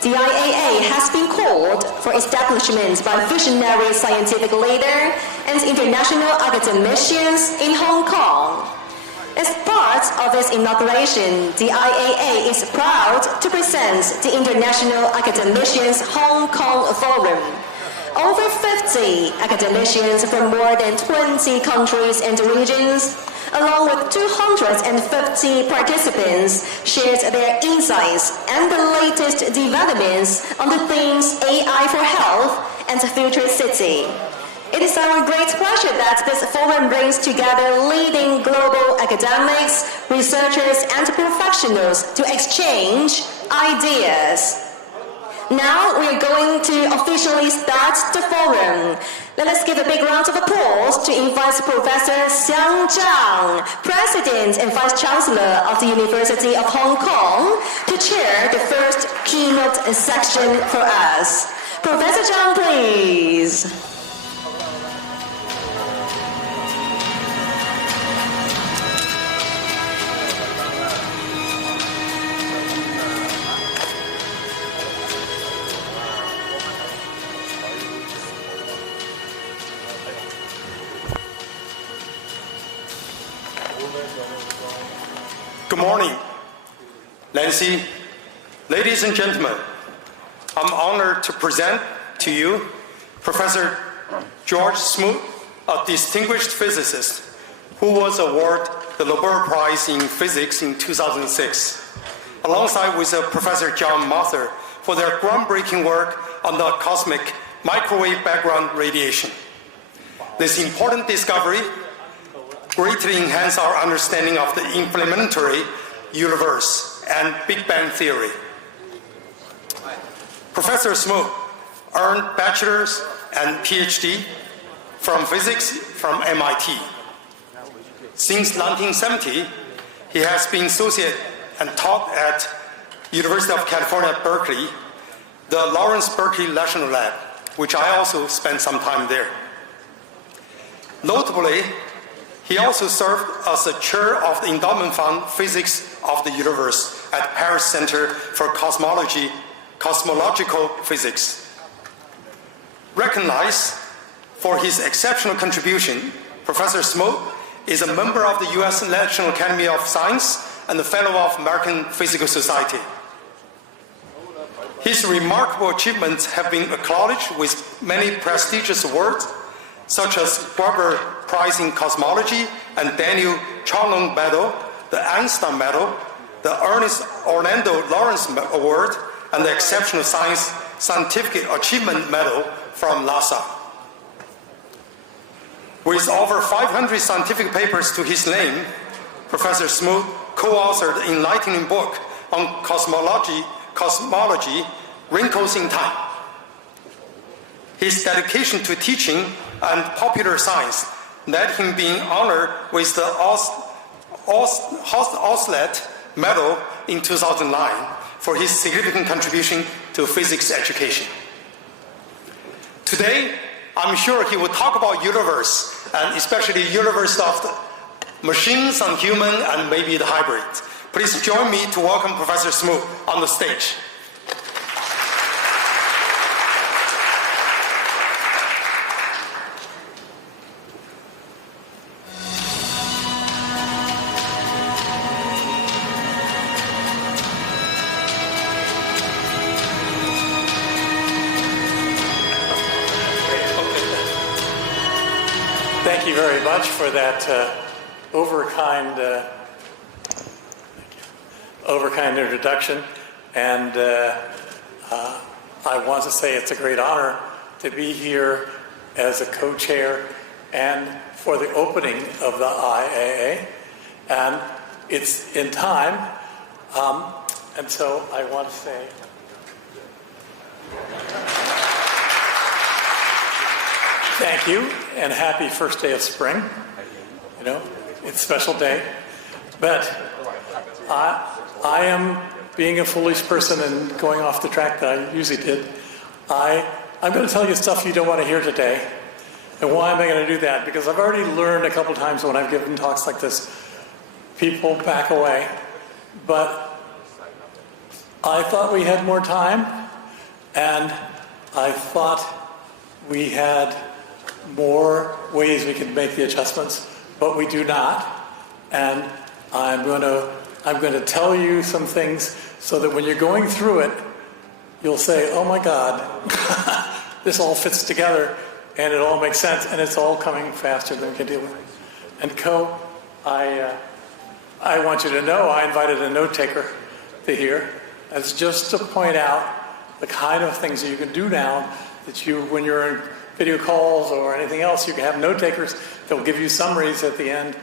the IAA has been called for establishment by visionary scientific leaders and international academicians in Hong Kong. As part of its inauguration, the IAA is proud to present the International Academicians Hong Kong Forum. Over 50 academicians from more than 20 countries and regions, along with 250 participants, shared their insights and the latest developments on the themes AI for Health and Future City. It is our great pleasure that this forum brings together leading global academics, researchers, and professionals to exchange ideas. Now we are going to officially start the forum. Let us give a big round of applause to invite Professor Xiang Zhang, President and Vice Chancellor of the University of Hong Kong, to chair the first keynote section for us. Professor Zhang, please. Good morning, Nancy. Ladies and gentlemen, I'm honored to present to you Professor George Smoot, a distinguished physicist who was awarded the Nobel Prize in Physics in 2006, alongside with Professor John Mather for their groundbreaking work on the cosmic microwave background radiation. This important discovery greatly enhance our understanding of the implementary universe and Big Bang theory. Professor Smoot earned bachelor's and PhD from physics from MIT. Since 1970, he has been associate and taught at University of California, Berkeley, the Lawrence Berkeley National Lab, which I also spent some time there. Notably, he also served as the chair of the Endowment Fund Physics of the Universe at Paris Center for Cosmological Physics. Recognized for his exceptional contribution, Professor Smoot is a member of the U.S. National Academy of Science and a fellow of American Physical Society. His remarkable achievements have been acknowledged with many prestigious awards, such as Weber Prize in Cosmology and Daniel Charlon Medal, the Einstein Medal, the Ernest Orlando Lawrence Award, and the Exceptional Scientific Achievement Medal from NASA. With over 500 scientific papers to his name, Professor Smoot co-authored the enlightening book on cosmology, Wrinkles in Time. His dedication to teaching and popular science led him being honored with the Oslet Medal in 2009 for his significant contribution to physics education. Today, I'm sure he will talk about universe, and especially universe of the machines and human and maybe the hybrid. Please join me to welcome Professor Smoot on the stage. Thank you very much for that overkind introduction. And I want to say it's a great honor to be here as a co-chair and for the opening of the IAA. And it's in time. And so I want to say thank you and happy first day of spring. You know, it's a special day. But I am being a foolish person and going off the track that I usually did. I'm going to tell you stuff you don't want to hear today. And why am I going to do that? Because I've already learned a couple times when I've given talks like this, people back away. But I thought we had more time, and I thought we had more ways we could make the adjustments, but we do not. And I'm going to tell you some things so that when you're going through it, you'll say, oh my God, this all fits together and it all makes sense and it's all coming faster than we can deal with. And I want you to know I invited a note taker to here as just to point out the kind of things that you can do now that you, when you're in video calls or anything else, you can have note takers that will give you summaries at the end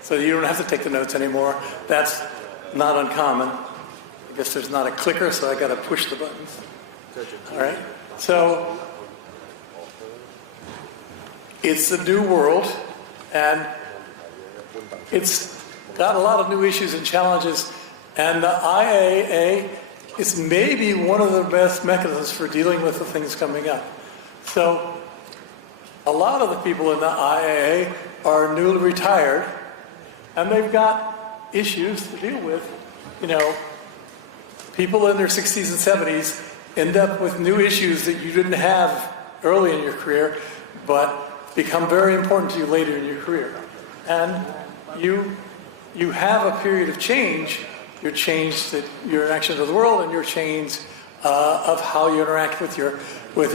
so that you don't have to take the notes anymore. That's not uncommon. I guess there's not a clicker, so I got to push the buttons. All right. So it's a new world, and it's got a lot of new issues and challenges. And the IAA is maybe one of the best mechanisms for dealing with the things coming up. So a lot of the people in the IAA are newly retired, and they've got issues to deal with. You know, people in their 60s and 70s end up with new issues that you didn't have early in your career, but become very important to you later in your career. And you have a period of change. Your change that your interaction with the world, and your change of how you interact with your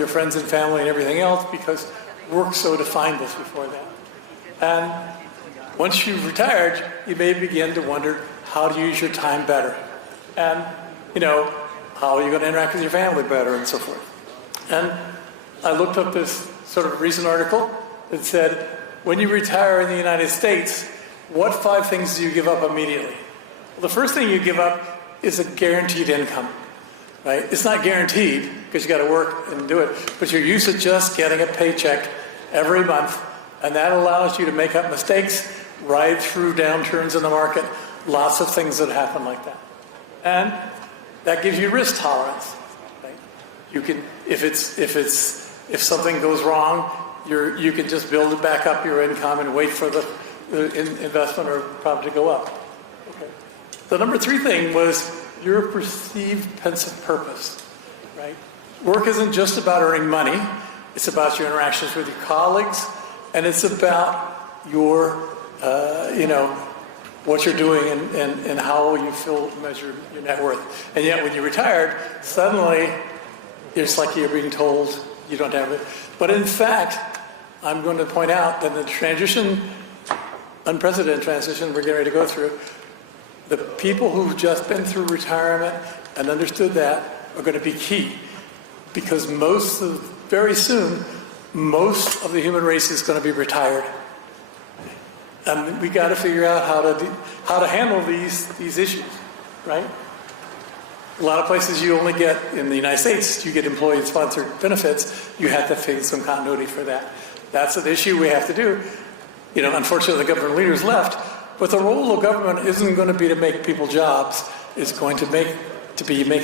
friends and family and everything else, because work so defined us before that. And once you've retired, you may begin to wonder how to use your time better, and you know, how are you going to interact with your family better, and so forth. And I looked up this sort of recent article that said, when you retire in the United States, what 5 things do you give up immediately? Well, the first thing you give up is a guaranteed income, right? It's not guaranteed because you got to work and do it, but you're used to just getting a paycheck every month, and that allows you to make up mistakes, ride through downturns in the market, lots of things that happen like that. And that gives you risk tolerance. Right? You can, if something goes wrong, you can just build it back up your income and wait for the investment or profit to go up. Okay. The number 3 thing was your perceived sense of purpose. Right? Work isn't just about earning money; it's about your interactions with your colleagues, and it's about your, what you're doing and how you feel, measure your net worth. And yet when you're retired, suddenly it's like you're being told you don't have it. But in fact, I'm going to point out that the transition, unprecedented transition we're getting ready to go through, the people who've just been through retirement and understood that are going to be key. Because very soon, most of the human race is going to be retired. And we got to figure out how to handle these issues, right? A lot of places you only get, in the United States, you get employee-sponsored benefits. You have to face some continuity for that. That's an issue we have to do. You know, unfortunately, the government leaders left, but the role of government isn't going to be to make people jobs. It's going to make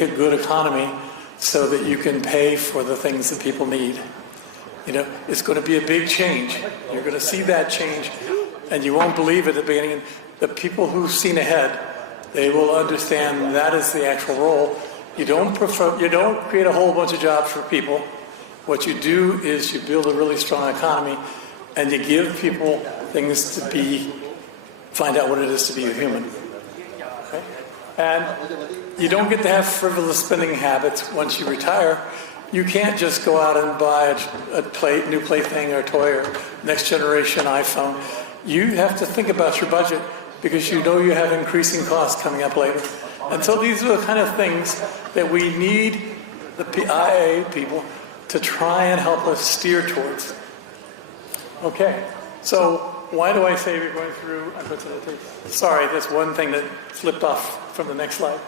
a good economy so that you can pay for the things that people need. You know, it's going to be a big change. You're going to see that change. And you won't believe it at the beginning. The people who've seen ahead, they will understand that is the actual role. You don't create a whole bunch of jobs for people. What you do is you build a really strong economy, and you give people things to find out what it is to be a human. Okay? And you don't get to have frivolous spending habits once you retire. You can't just go out and buy a new plaything or toy or next generation iPhone. You have to think about your budget because you know you have increasing costs coming up later. And so these are the kind of things that we need the IA people to try and help us steer towards. Okay, So why do I say we're going through unprecedented? Sorry, there's one thing that slipped off from the next slide.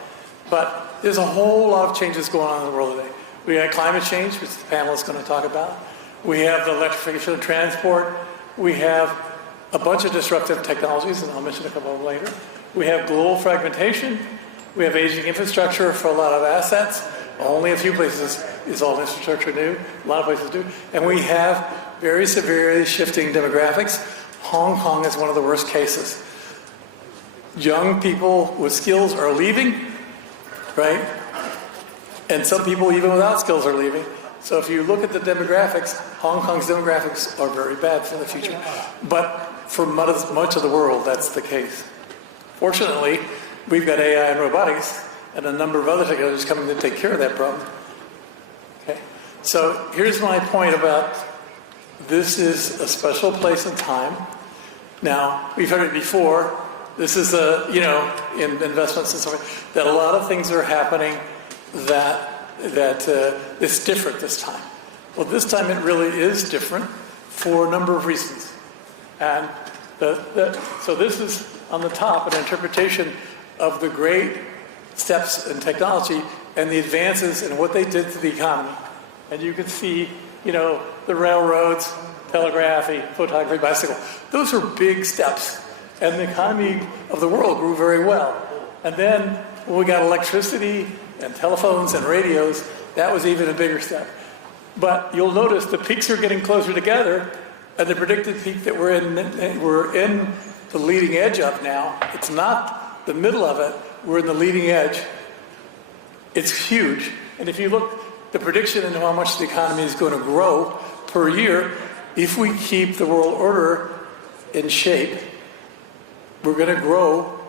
But there's a whole lot of changes going on in the world today. We have climate change, which the panel is going to talk about. We have the electrification of transport. We have a bunch of disruptive technologies, and I'll mention a couple of them later. We have global fragmentation. We have aging infrastructure for a lot of assets. Only a few places is all infrastructure new. A lot of places do. And we have very severely shifting demographics. Hong Kong is one of the worst cases. Young people with skills are leaving, right? And some people even without skills are leaving. So if you look at the demographics, Hong Kong's demographics are very bad for the future. But for much of the world, that's the case. Fortunately, we've got AI and robotics and a number of other technologies coming to take care of that problem. Okay. So here's my point about this is a special place and time. Now, we've heard it before. This is in investments and so forth, that a lot of things are happening that it's different this time. Well, this time it really is different for a number of reasons. And so this is on the top an interpretation of the great steps in technology and the advances in what they did to the economy. And you can see, the railroads, telegraphy, photography, bicycle. Those are big steps. And the economy of the world grew very well. And then when we got electricity and telephones and radios, that was even a bigger step. But you'll notice the peaks are getting closer together, and the predicted peak that we're in the leading edge of now. It's not the middle of it, we're in the leading edge. It's huge. And if you look, the prediction into how much the economy is going to grow per year, if we keep the world order in shape, we're going to grow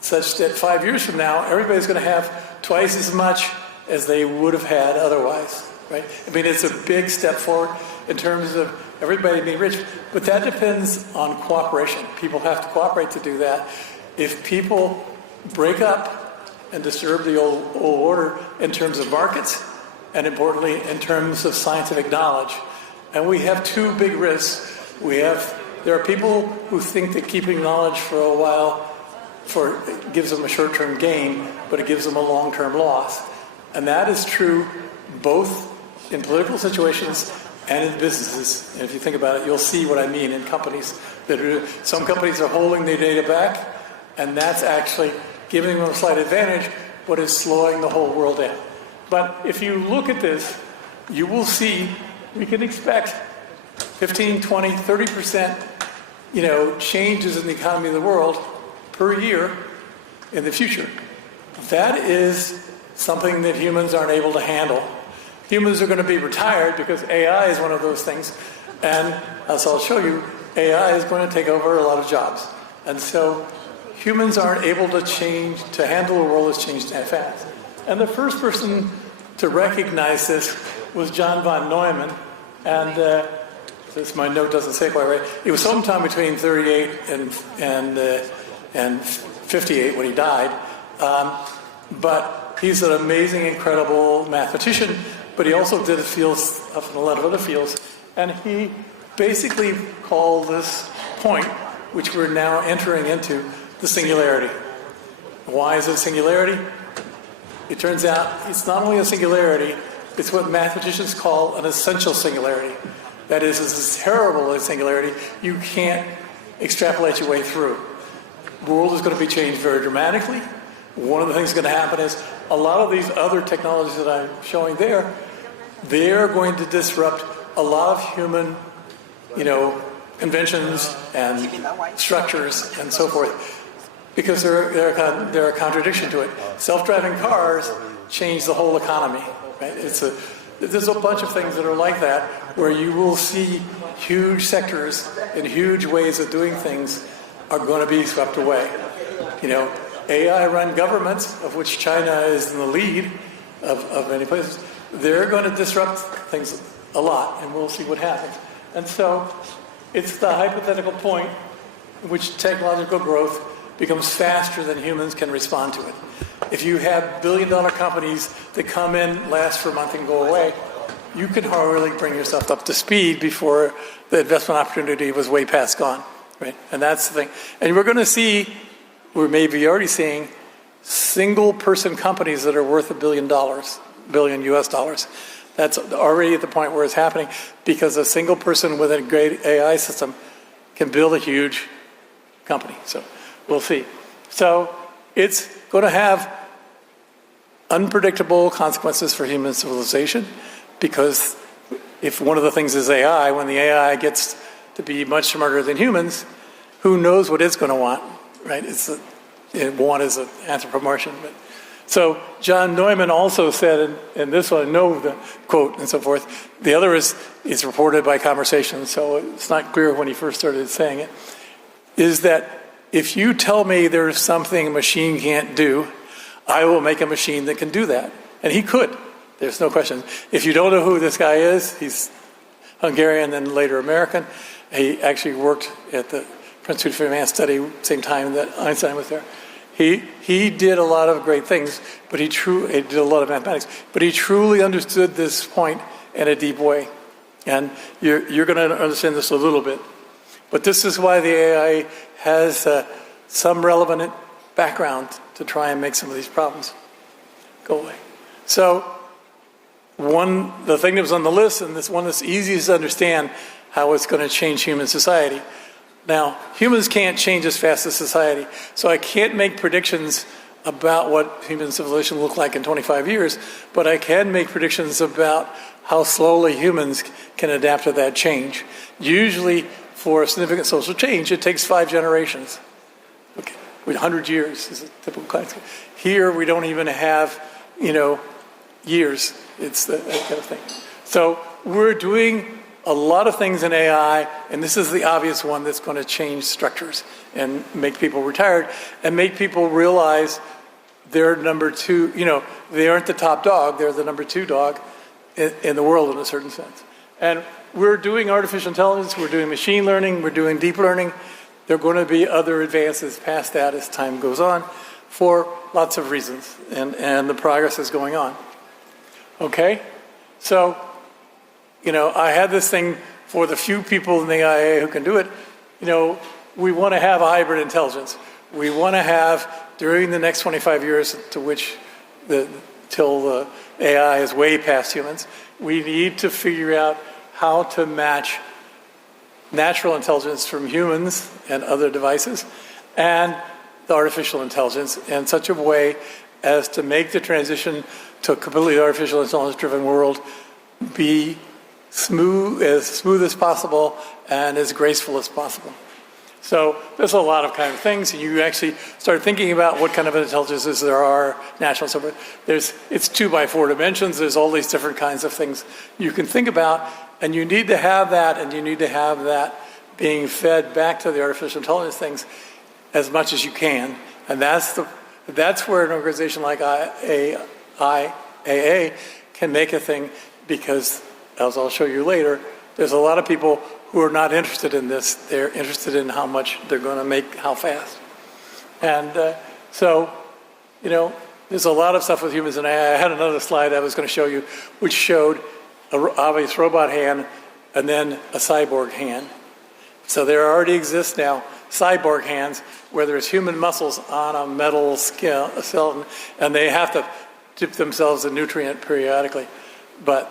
such that 5 years from now, everybody's going to have twice as much as they would have had otherwise, right? I mean, it's a big step forward in terms of everybody being rich, but that depends on cooperation. People have to cooperate to do that. If people break up and disturb the old order in terms of markets, and importantly, in terms of scientific knowledge, and we have two big risks. There are people who think that keeping knowledge for a while gives them a short-term gain, but it gives them a long-term loss. And that is true both in political situations and in businesses. And if you think about it, you'll see what I mean in companies. Some companies are holding their data back, and that's actually giving them a slight advantage, but is slowing the whole world down. But if you look at this, you will see we can expect 15, 20, 30%, changes in the economy of the world per year in the future. That is something that humans aren't able to handle. Humans are going to be retired because AI is one of those things. And as I'll show you, AI is going to take over a lot of jobs. And so humans aren't able to handle a world that's changed that fast. And the first person to recognize this was John von Neumann. And since my note doesn't say it quite right, it was sometime between 38 and 58 when he died. But he's an amazing, incredible mathematician, but he also did stuff in a lot of other fields. And he basically called this point, which we're now entering into, the singularity. Why is it a singularity? It turns out it's not only a singularity, it's what mathematicians call an essential singularity. That is, it's as terrible a singularity, you can't extrapolate your way through. The world is going to be changed very dramatically. One of the things that's going to happen is a lot of these other technologies that I'm showing there, they're going to disrupt a lot of human, conventions and structures and so forth, because they're a contradiction to it. Self-driving cars change the whole economy. Right? There's a bunch of things that are like that, where you will see huge sectors and huge ways of doing things are going to be swept away. AI-run governments, of which China is in the lead of many places, they're going to disrupt things a lot, and we'll see what happens. And so it's the hypothetical point in which technological growth becomes faster than humans can respond to it. If you have billion-dollar companies that come in, last for a month, and go away, you could hardly bring yourself up to speed before the investment opportunity was way past gone, right? And that's the thing. And we're going to see, we're maybe already seeing, single-person companies that are worth $1 billion US dollars. That's already at the point where it's happening because a single person with a great AI system can build a huge company. So we'll see. So it's going to have unpredictable consequences for human civilization because if one of the things is AI, when the AI gets to be much smarter than humans, who knows what it's going to want, right? One is an anthropomorphism. So John Neumann also said, and this one I know the quote and so forth, the other is reported by conversation, so it's not clear when he first started saying it, is that if you tell me there's something a machine can't do, I will make a machine that can do that. And he could. There's no question. If you don't know who this guy is, he's Hungarian and later American. He actually worked at the Institute for Advanced Study same time that Einstein was there. He did a lot of great things, but he did a lot of mathematics, but he truly understood this point in a deep way. And you're going to understand this a little bit. But this is why the AI has some relevant background to try and make some of these problems go away. So the thing that was on the list, and this one that's easiest to understand how it's going to change human society. Now, humans can't change as fast as society, so I can't make predictions about what human civilization will look like in 25 years, but I can make predictions about how slowly humans can adapt to that change. Usually, for a significant social change, it takes 5 generations. Okay, 100 years is a typical kind. Here, we don't even have, years. It's that kind of thing. So we're doing a lot of things in AI, and this is the obvious one that's going to change structures and make people retired and make people realize they're number 2, they aren't the top dog, they're the number 2 dog in the world in a certain sense. And we're doing artificial intelligence, we're doing machine learning, we're doing deep learning. There are going to be other advances past that as time goes on for lots of reasons, and the progress is going on. Okay? So, I had this thing for the few people in the IA who can do it. We want to have a hybrid intelligence. We want to have, during the next 25 years till the AI is way past humans, we need to figure out how to match natural intelligence from humans and other devices and the artificial intelligence in such a way as to make the transition to a completely artificial intelligence-driven world be as smooth as possible and as graceful as possible. So there's a lot of kind of things. You actually start thinking about what kind of intelligences there are, natural and so forth. It's 2 by 4 dimensions. There's all these different kinds of things you can think about, and you need to have that, and you need to have that being fed back to the artificial intelligence things as much as you can. And that's where an organization like IAA can make a thing, because as I'll show you later, there's a lot of people who are not interested in this. They're interested in how much they're going to make, how fast. And there's a lot of stuff with humans. And I had another slide I was going to show you, which showed an obvious robot hand and then a cyborg hand. So there already exists now cyborg hands where there's human muscles on a metal skeleton, and they have to dip themselves in nutrient periodically. But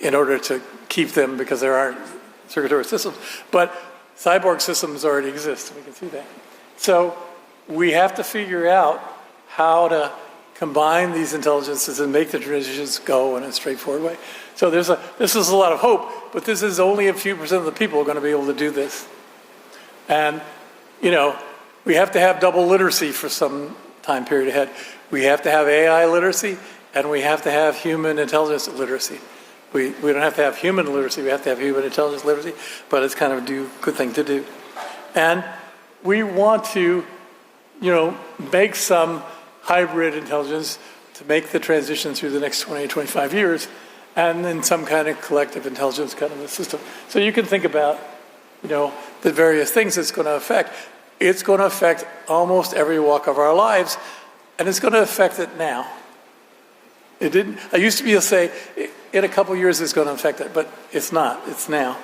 in order to keep them, because there aren't circulatory systems. But cyborg systems already exist, we can see that. So we have to figure out how to combine these intelligences and make the transitions go in a straightforward way. So this is a lot of hope, but this is only a few % of the people who are going to be able to do this. And, we have to have double literacy for some time period ahead. We have to have AI literacy, and we have to have human intelligence literacy. We don't have to have human literacy, we have to have human intelligence literacy, but it's kind of a good thing to do. And we want to, make some hybrid intelligence to make the transition through the next 20, 25 years, and then some kind of collective intelligence kind of a system. So you can think about, the various things it's going to affect. It's going to affect almost every walk of our lives, and it's going to affect it now. It didn't. I used to be able to say, in a couple years it's going to affect it, but it's not. It's now.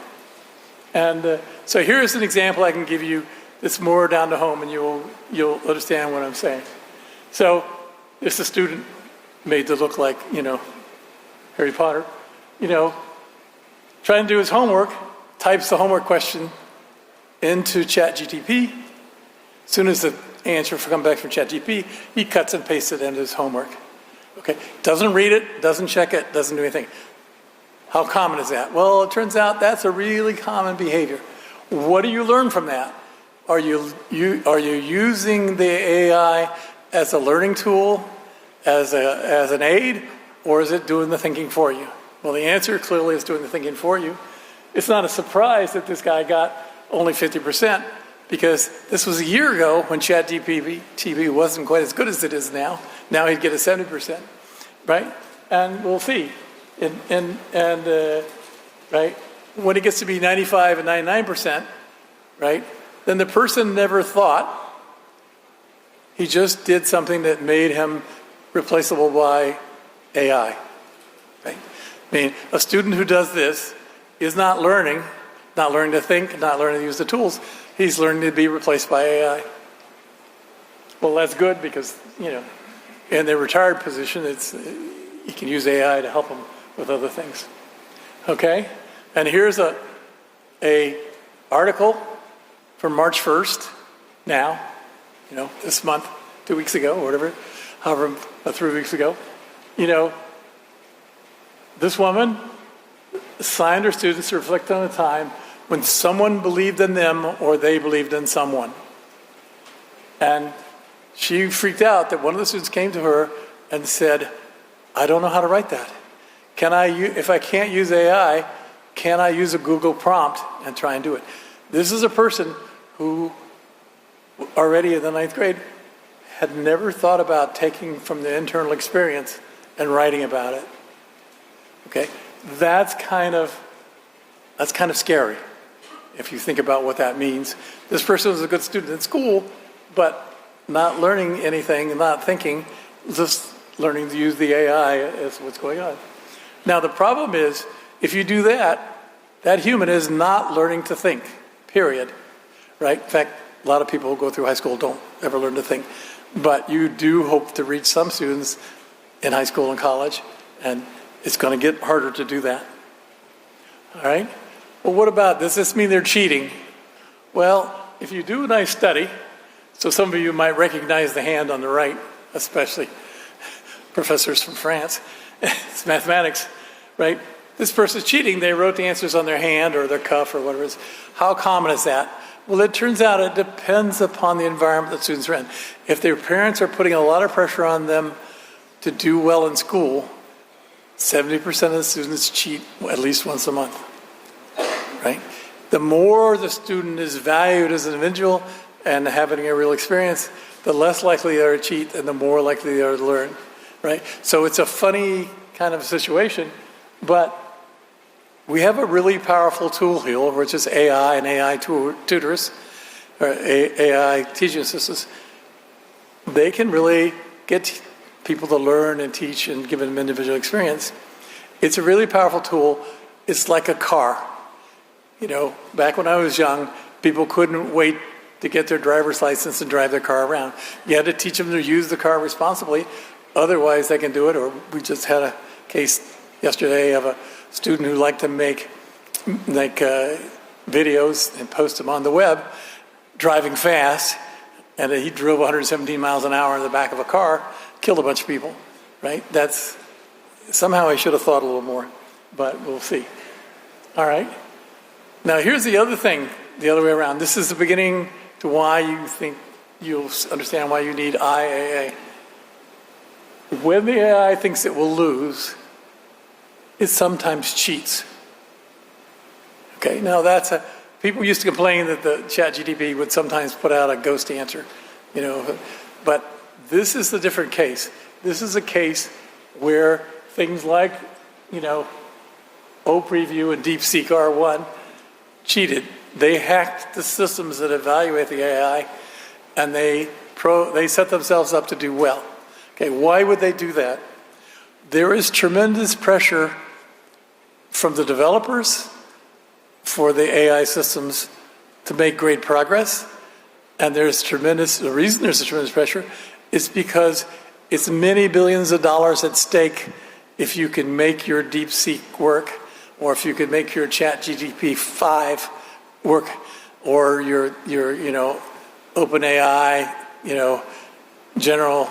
And so here's an example I can give you that's more down to home, and you'll understand what I'm saying. So there's a student made to look like, Harry Potter, trying to do his homework, types the homework question into ChatGPT. As soon as the answer comes back from ChatGPT, he cuts and pastes it into his homework. Okay, doesn't read it, doesn't check it, doesn't do anything. How common is that? Well, it turns out that's a really common behavior. What do you learn from that? Are you using the AI as a learning tool, as an aid, or is it doing the thinking for you? Well, the answer clearly is doing the thinking for you. It's not a surprise that this guy got only 50%, because this was a year ago when ChatGPT wasn't quite as good as it is now. Now he'd get a 70%, right? And we'll see. Right, when it gets to be 95 and 99%, right, then the person never thought. He just did something that made him replaceable by AI. Right? I mean, a student who does this is not learning to think, not learning to use the tools. He's learning to be replaced by AI. Well, that's good because, in the retired position, you can use AI to help him with other things. Okay? And here's a article from March 1st, now, this month, 2 weeks ago, or whatever, 3 weeks ago. This woman assigned her students to reflect on a time when someone believed in them or they believed in someone. And she freaked out that one of the students came to her and said, I don't know how to write that. If I can't use AI, can I use a Google prompt and try and do it? This is a person who already in the 9th grade had never thought about taking from the internal experience and writing about it. Okay? That's kind of scary if you think about what that means. This person was a good student in school, but not learning anything, not thinking, just learning to use the AI is what's going on. Now the problem is, if you do that, that human is not learning to think, period. Right? In fact, a lot of people who go through high school don't ever learn to think. But you do hope to reach some students in high school and college, and it's going to get harder to do that. All right? Well, what about, does this mean they're cheating? Well, if you do a nice study, so some of you might recognize the hand on the right, especially professors from France. It's mathematics, right? This person's cheating. They wrote the answers on their hand or their cuff or whatever it is. How common is that? Well, it turns out it depends upon the environment that students are in. If their parents are putting a lot of pressure on them to do well in school, 70% of the students cheat at least once a month, right? The more the student is valued as an individual and having a real experience, the less likely they are to cheat and the more likely they are to learn, right? So it's a funny kind of situation, but we have a really powerful tool here, which is AI and AI tutors, or AI teaching assistants. They can really get people to learn and teach and give them individual experience. It's a really powerful tool. It's like a car. Back when I was young, people couldn't wait to get their driver's license and drive their car around. You had to teach them to use the car responsibly. Otherwise, they can do it. Or we just had a case yesterday of a student who liked to make videos and post them on the web, driving fast, and he drove 117 miles an hour in the back of a car, killed a bunch of people, right? Somehow I should have thought a little more, but we'll see. All right. Now here's the other thing, the other way around. This is the beginning to why you think you'll understand why you need IAA. When the AI thinks it will lose, it sometimes cheats. Okay, now people used to complain that the ChatGPT would sometimes put out a ghost answer, but this is a different case. This is a case where things like, OPreview and DeepSeek R1 cheated. They hacked the systems that evaluate the AI, and they set themselves up to do well. Okay, why would they do that? there is tremendous pressure from the developers for the AI systems to make great progress. And the reason there's a tremendous pressure is because it's many billions of dollars at stake if you can make your DeepSeek work, or if you could make your ChatGPT 5 work, or your OpenAI, general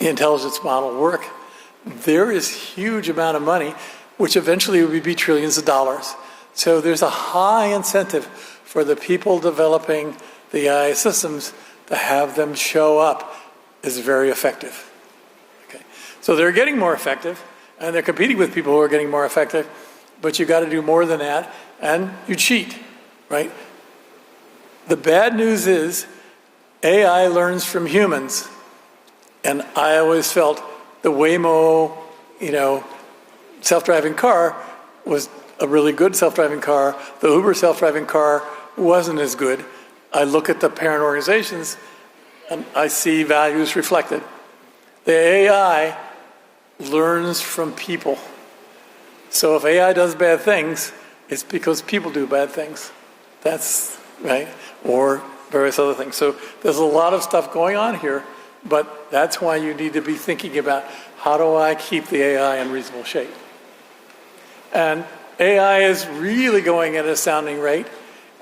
intelligence model work. There is huge amount of money, which eventually will be trillions of dollars. So there's a high incentive for the people developing the AI systems to have them show up as very effective. Okay. So they're getting more effective, and they're competing with people who are getting more effective, but you got to do more than that, and you cheat, right? The bad news is AI learns from humans, and I always felt the Waymo, self-driving car was a really good self-driving car. The Uber self-driving car wasn't as good. I look at the parent organizations, and I see values reflected. The AI learns from people. So if AI does bad things, it's because people do bad things. That's right, or various other things. So there's a lot of stuff going on here, but that's why you need to be thinking about, how do I keep the AI in reasonable shape? And AI is really going at an astounding rate.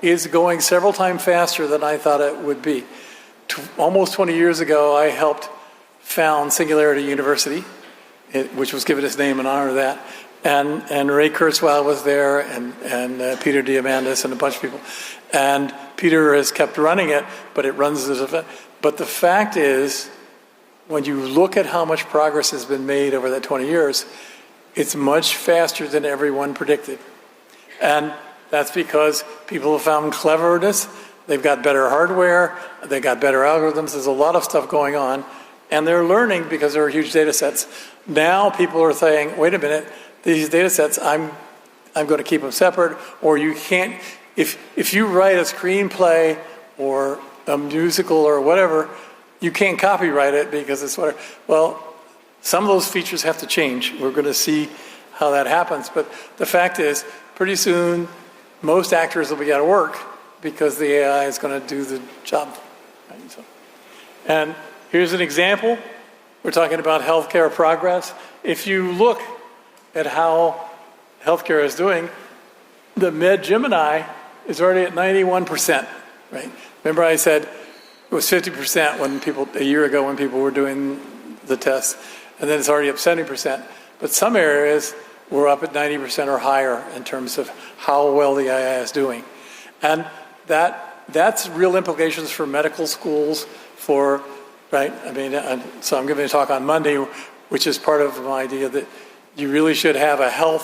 It's going several times faster than I thought it would be. Almost 20 years ago, I helped found Singularity University, which was given its name in honor of that. And Ray Kurzweil was there, and Peter Diamandis, and a bunch of people. And Peter has kept running it, but it runs as a... But the fact is, when you look at how much progress has been made over that 20 years, it's much faster than everyone predicted. And that's because people have found cleverness, they've got better hardware, they've got better algorithms, there's a lot of stuff going on, and they're learning because there are huge data sets. Now people are saying, wait a minute, these data sets, I'm going to keep them separate, or you can't, if you write a screenplay or a musical or whatever, you can't copyright it because it's whatever. Well, some of those features have to change. We're going to see how that happens. But the fact is, pretty soon, most actors will be out of work because the AI is going to do the job. Right? So, and here's an example. We're talking about healthcare progress. If you look at how healthcare is doing, the MedGemini is already at 91%. Right? Remember I said it was 50% a year ago when people were doing the tests, and then it's already up 70%. But some areas were up at 90% or higher in terms of how well the AI is doing. And that's real implications for medical schools, right? I mean, so I'm giving a talk on Monday, which is part of my idea that you really should have a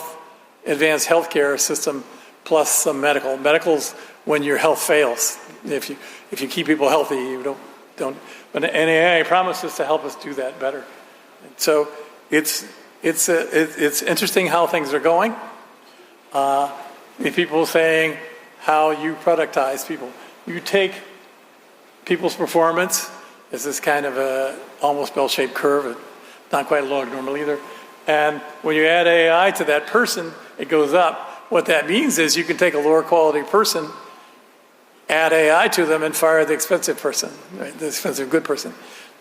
advanced healthcare system plus some medical. Medical's when your health fails. If you keep people healthy, you don't. But AI promises to help us do that better. So it's interesting how things are going. People saying how you productize people. You take people's performance as this kind of a almost bell-shaped curve, not quite a log normal either. And when you add AI to that person, it goes up. What that means is you can take a lower quality person, add AI to them, and fire the expensive person, right? The expensive good person.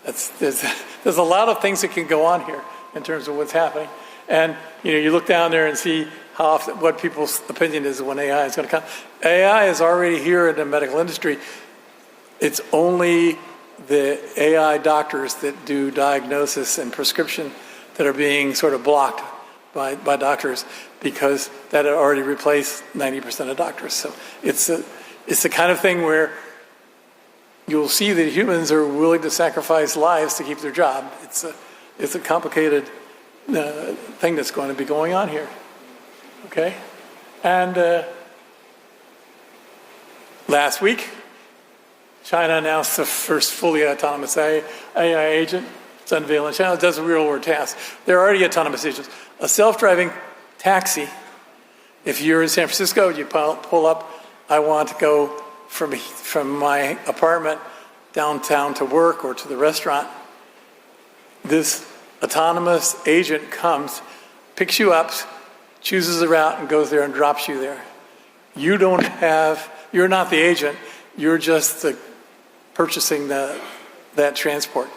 There's a lot of things that can go on here in terms of what's happening. And you look down there and see how often, what people's opinion is when AI is going to come. AI is already here in the medical industry. It's only the AI doctors that do diagnosis and prescription that are being sort of blocked by doctors, because that had already replaced 90% of doctors. So it's the kind of thing where you'll see that humans are willing to sacrifice lives to keep their job. It's a complicated thing that's going to be going on here. Okay? And last week, China announced the first fully autonomous AI agent. It's unveiling. China does a real-world task. There are already autonomous agents. A self-driving taxi, if you're in San Francisco, you pull up, I want to go from my apartment downtown to work or to the restaurant. This autonomous agent comes, picks you up, chooses a route, and goes there and drops you there. You're not the agent, you're just purchasing that transport,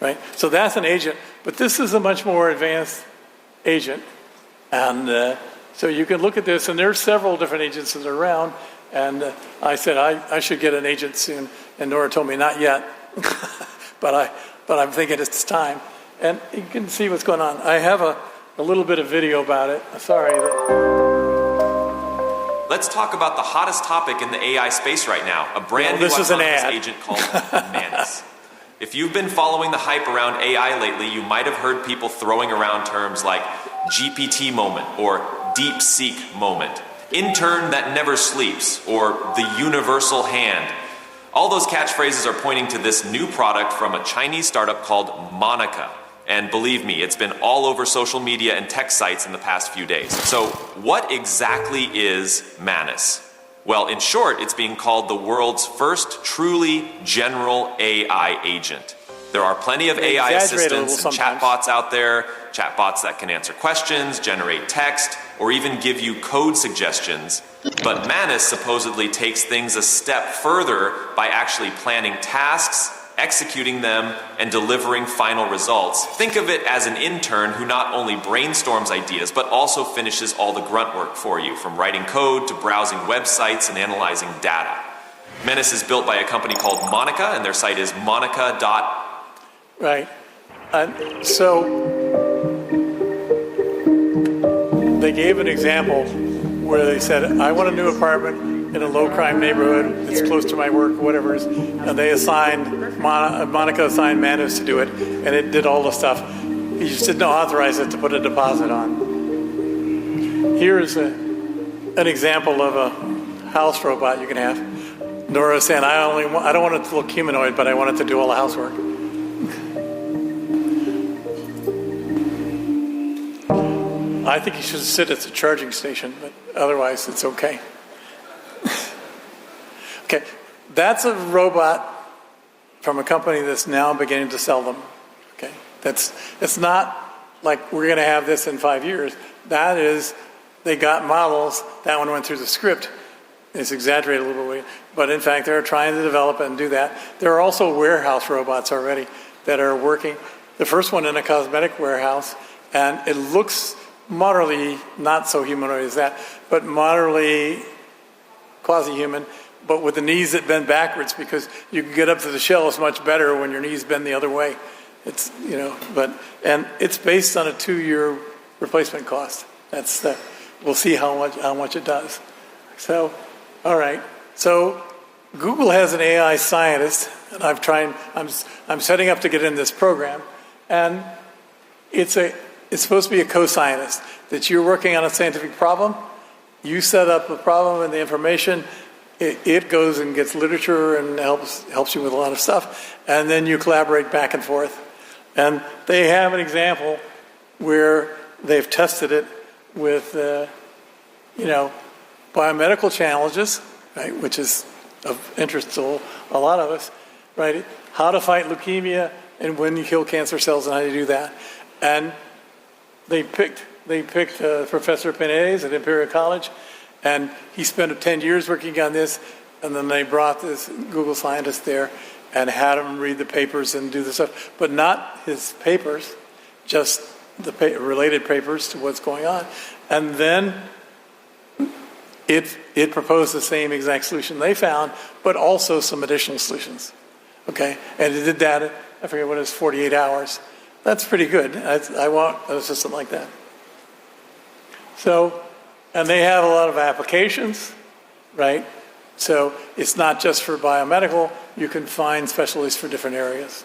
right? So that's an agent, but this is a much more advanced agent. And so you can look at this, and there's several different agents that are around. And I said I should get an agent soon, and Nora told me not yet, but I'm thinking it's time. And you can see what's going on. I have a little bit of video about it. Sorry. Let's talk about the hottest topic in the AI space right now, a brand new autonomous agent called Manus. If you've been following the hype around AI lately, you might have heard people throwing around terms like GPT moment or DeepSeek moment, intern that never sleeps, or the universal hand. All those catchphrases are pointing to this new product from a Chinese startup called Monica. And believe me, it's been all over social media and tech sites in the past few days. So what exactly is Manus? Well, in short, it's being called the world's first truly general AI agent. There are plenty of AI assistants and chatbots out there, chatbots that can answer questions, generate text, or even give you code suggestions. But Manus supposedly takes things a step further by actually planning tasks, executing them, and delivering final results. Think of it as an intern who not only brainstorms ideas, but also finishes all the grunt work for you, from writing code to browsing websites and analyzing data. Manus is built by a company called Monica, and their site is monica.com. Right. So they gave an example where they said, I want a new apartment in a low-crime neighborhood that's close to my work, whatever it is. And they assigned, Monica assigned Manus to do it, and it did all the stuff. He just didn't authorize it to put a deposit on. Here's an example of a house robot you can have. Nora saying, I don't want it to look humanoid, but I want it to do all the housework. I think you should sit at the charging station, but otherwise it's okay. Okay, that's a robot from a company that's now beginning to sell them. Okay, it's not like we're going to have this in 5 years. That is, they got models. That one went through the script. It's exaggerated a little bit, but in fact, they're trying to develop and do that. There are also warehouse robots already that are working. The first one in a cosmetic warehouse, and it looks moderately, not so humanoid as that, but moderately quasi-human, but with the knees that bend backwards, because you can get up to the shelves much better when your knees bend the other way. It's, and it's based on a 2-year replacement cost. We'll see how much it does. So, all right. So Google has an AI scientist, and I'm setting up to get in this program, and it's supposed to be a co-scientist, that you're working on a scientific problem, you set up a problem and the information, it goes and gets literature and helps you with a lot of stuff, and then you collaborate back and forth. And they have an example where they've tested it with, biomedical challenges, right, which is of interest to a lot of us, right? How to fight leukemia and when you kill cancer cells and how you do that. And they picked Professor Pinez at Imperial College, and he spent 10 years working on this, and then they brought this Google scientist there and had him read the papers and do the stuff, but not his papers, just the related papers to what's going on. And then it proposed the same exact solution they found, but also some additional solutions. Okay, and it did that, I forget what it was, 48 hours. That's pretty good. I want an assistant like that. So, and they have a lot of applications, right? So it's not just for biomedical. You can find specialists for different areas.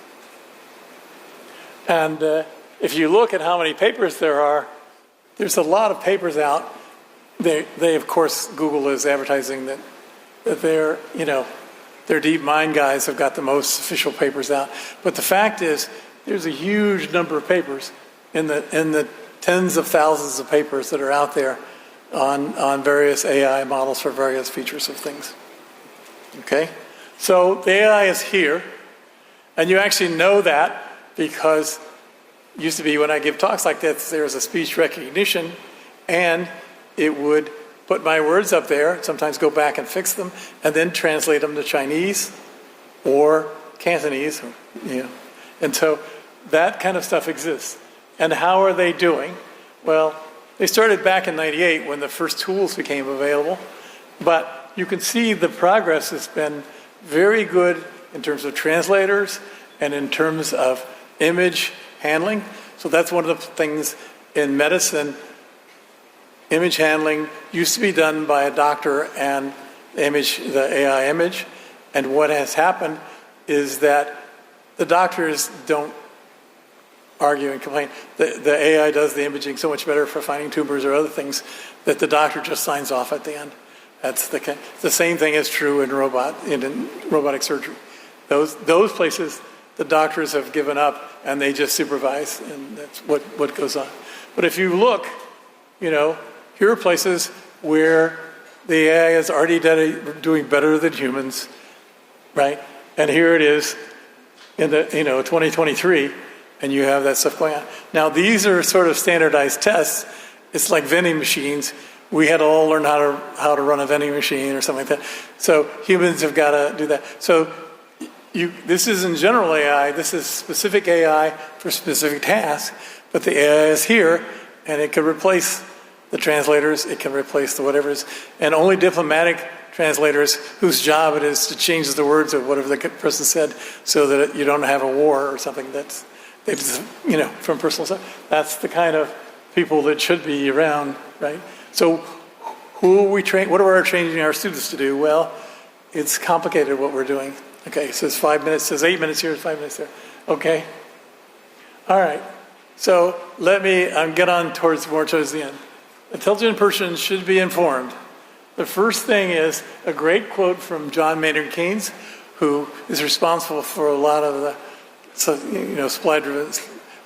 And if you look at how many papers there are, there's a lot of papers out. They of course, Google is advertising that their DeepMind guys have got the most official papers out. But the fact is, there's a huge number of papers in the tens of thousands of papers that are out there on various AI models for various features of things. Okay? So the AI is here, and you actually know that because used to be when I give talks like this, there's a speech recognition, and it would put my words up there, sometimes go back and fix them, and then translate them to Chinese or Cantonese, And so that kind of stuff exists. And how are they doing? Well, they started back in '98 when the first tools became available, but you can see the progress has been very good in terms of translators and in terms of image handling. So that's one of the things in medicine. Image handling used to be done by a doctor and the AI image. And what has happened is that the doctors don't argue and complain. The AI does the imaging so much better for finding tumors or other things that the doctor just signs off at the end. That's the same thing is true in robotic surgery. Those places, the doctors have given up and they just supervise, and that's what goes on. But if you look, here are places where the AI is already doing better than humans, right? And here it is in 2023, and you have that stuff going on. Now these are sort of standardized tests. It's like vending machines. We had to all learn how to run a vending machine or something like that. So humans have got to do that. So this isn't general AI. This is specific AI for specific tasks. But the AI is here, and it can replace the translators. It can replace the whatever it is. And only diplomatic translators whose job it is to change the words of whatever the person said so that you don't have a war or something that's from personal stuff. That's the kind of people that should be around, right? So who are we train? What are we training our students to do? Well, it's complicated what we're doing. Okay, it says 5 minutes, it says 8 minutes here, 5 minutes there. Okay. All right. So get on towards the end. Intelligent persons should be informed. The first thing is a great quote from John Maynard Keynes, who is responsible for a lot of the supply-driven,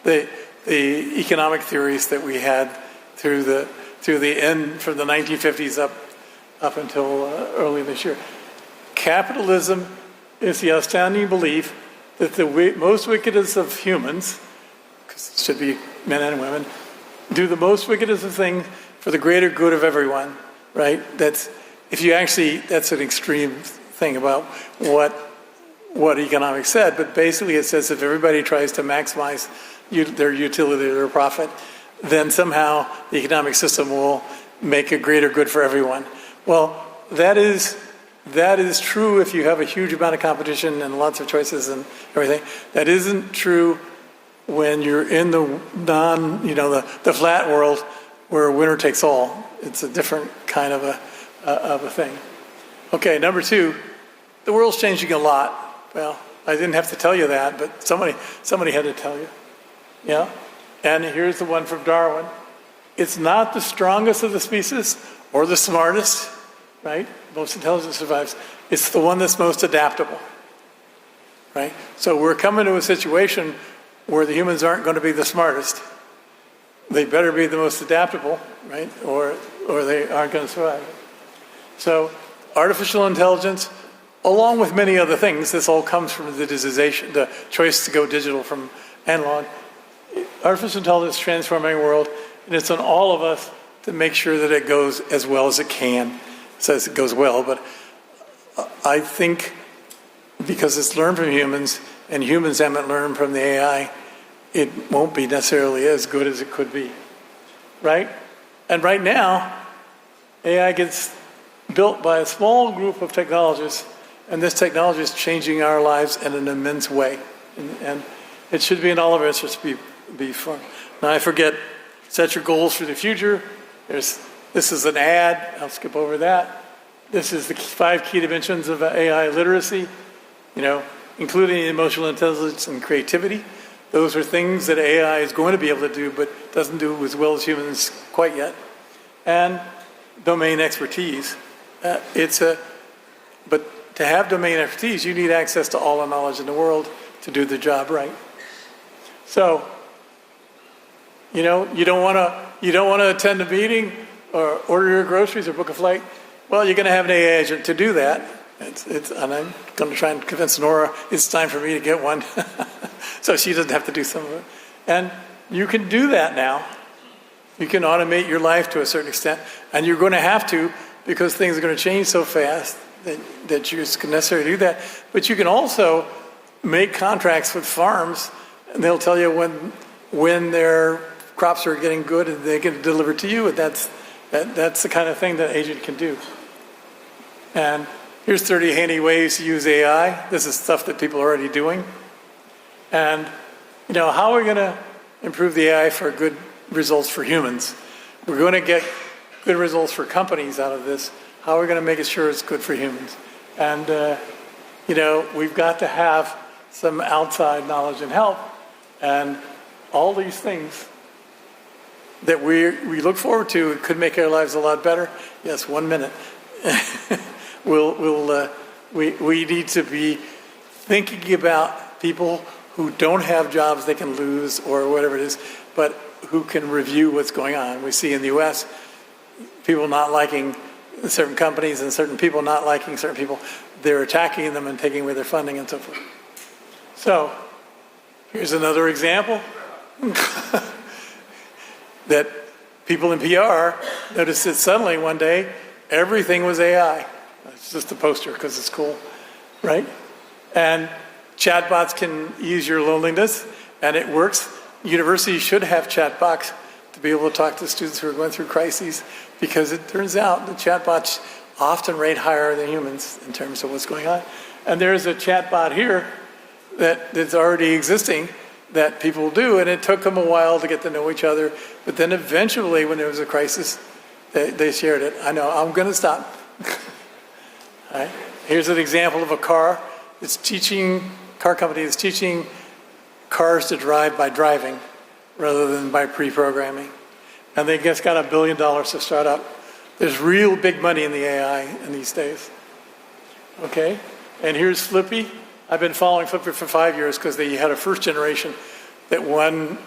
the economic theories that we had through the end from the 1950s up until early this year. Capitalism is the astounding belief that the most wickedest of humans, because it should be men and women, do the most wickedest of things for the greater good of everyone, right? That's an extreme thing about what economics said, but basically it says if everybody tries to maximize their utility or their profit, then somehow the economic system will make a greater good for everyone. Well, that is true if you have a huge amount of competition and lots of choices and everything. That isn't true when you're in the the flat world where winner takes all. It's a different kind of a thing. Okay, number 2, the world's changing a lot. Well, I didn't have to tell you that, but somebody had to tell you. Yeah? And here's the one from Darwin. It's not the strongest of the species or the smartest, right? Most intelligent survives. It's the one that's most adaptable, right? So we're coming to a situation where the humans aren't going to be the smartest. They better be the most adaptable, right? Or they aren't going to survive. So artificial intelligence, along with many other things, this all comes from the digitization, the choice to go digital from analog. Artificial intelligence is transforming the world, and it's on all of us to make sure that it goes as well as it can. It says it goes well, but I think because it's learned from humans, and humans haven't learned from the AI, it won't be necessarily as good as it could be, right? And right now, AI gets built by a small group of technologists, and this technology is changing our lives in an immense way. And it should be in all of our interests to be fun. Now I forget, set your goals for the future. This is an ad, I'll skip over that. This is the 5 key dimensions of AI literacy, including emotional intelligence and creativity. Those are things that AI is going to be able to do, but doesn't do as well as humans quite yet. And domain expertise. But to have domain expertise, you need access to all the knowledge in the world to do the job right. So, you don't want to attend a meeting or order your groceries or book a flight. Well, you're going to have an AI agent to do that. And I'm going to try and convince Nora it's time for me to get one, so she doesn't have to do some of it. And you can do that now. You can automate your life to a certain extent, and you're going to have to because things are going to change so fast that you're necessary to do that. But you can also make contracts with farms, and they'll tell you when their crops are getting good and they can deliver to you. And that's the kind of thing that an agent can do. And here's 30 handy ways to use AI. This is stuff that people are already doing. And how are we going to improve the AI for good results for humans? We're going to get good results for companies out of this. How are we going to make sure it's good for humans? And, we've got to have some outside knowledge and help. And all these things that we look forward to could make our lives a lot better. Yes, 1 minute. We need to be thinking about people who don't have jobs they can lose or whatever it is, but who can review what's going on. We see in the U.S. people not liking certain companies and certain people not liking certain people. They're attacking them and taking away their funding and so forth. So here's another example that people in PR noticed that suddenly one day everything was AI. It's just a poster because it's cool, right? And chatbots can ease your loneliness, and it works. Universities should have chatbots to be able to talk to students who are going through crises, because it turns out the chatbots often rate higher than humans in terms of what's going on. And there's a chatbot here that's already existing that people do, and it took them a while to get to know each other, but then eventually when there was a crisis, they shared it. I know, I'm going to stop. All right. Here's an example of a car company that's teaching cars to drive by driving rather than by pre-programming. And they just got $1 billion to start up. There's real big money in the AI in these days. Okay, and here's Flippy. I've been following Flippy for 5 years because they had a first generation that one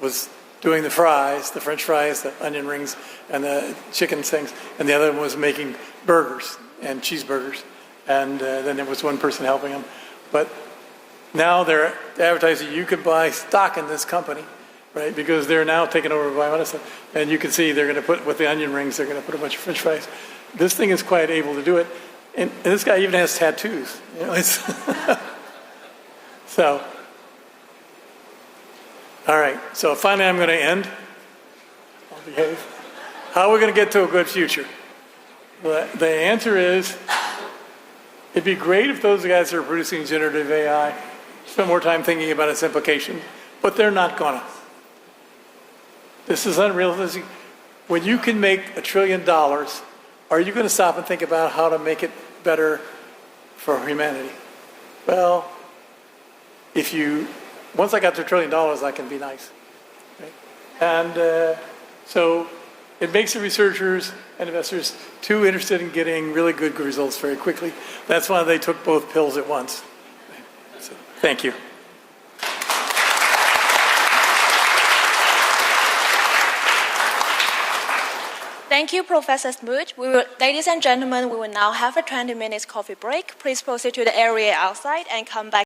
was doing the fries, the French fries, the onion rings, and the chicken things, and the other one was making burgers and cheeseburgers. And then there was one person helping them. But now they're advertising you can buy stock in this company, right? Because they're now taken over by Honest. And you can see they're going to put, with the onion rings, they're going to put a bunch of French fries. This thing is quite able to do it. And this guy even has tattoos. So, all right. So finally I'm going to end. I'll behave. How are we going to get to a good future? The answer is, it'd be great if those guys that are producing generative AI spend more time thinking about its implications, but they're not gonna. This is unrealistic. When you can make $1 trillion, are you going to stop and think about how to make it better for humanity? Well, once I got to $1 trillion, I can be nice. Right? And so it makes the researchers and investors too interested in getting really good results very quickly. That's why they took both pills at once. So, thank you. Thank you, Professor Smoot. Ladies and gentlemen, we will now have a 20 minutes coffee break. Please proceed to the area outside and come back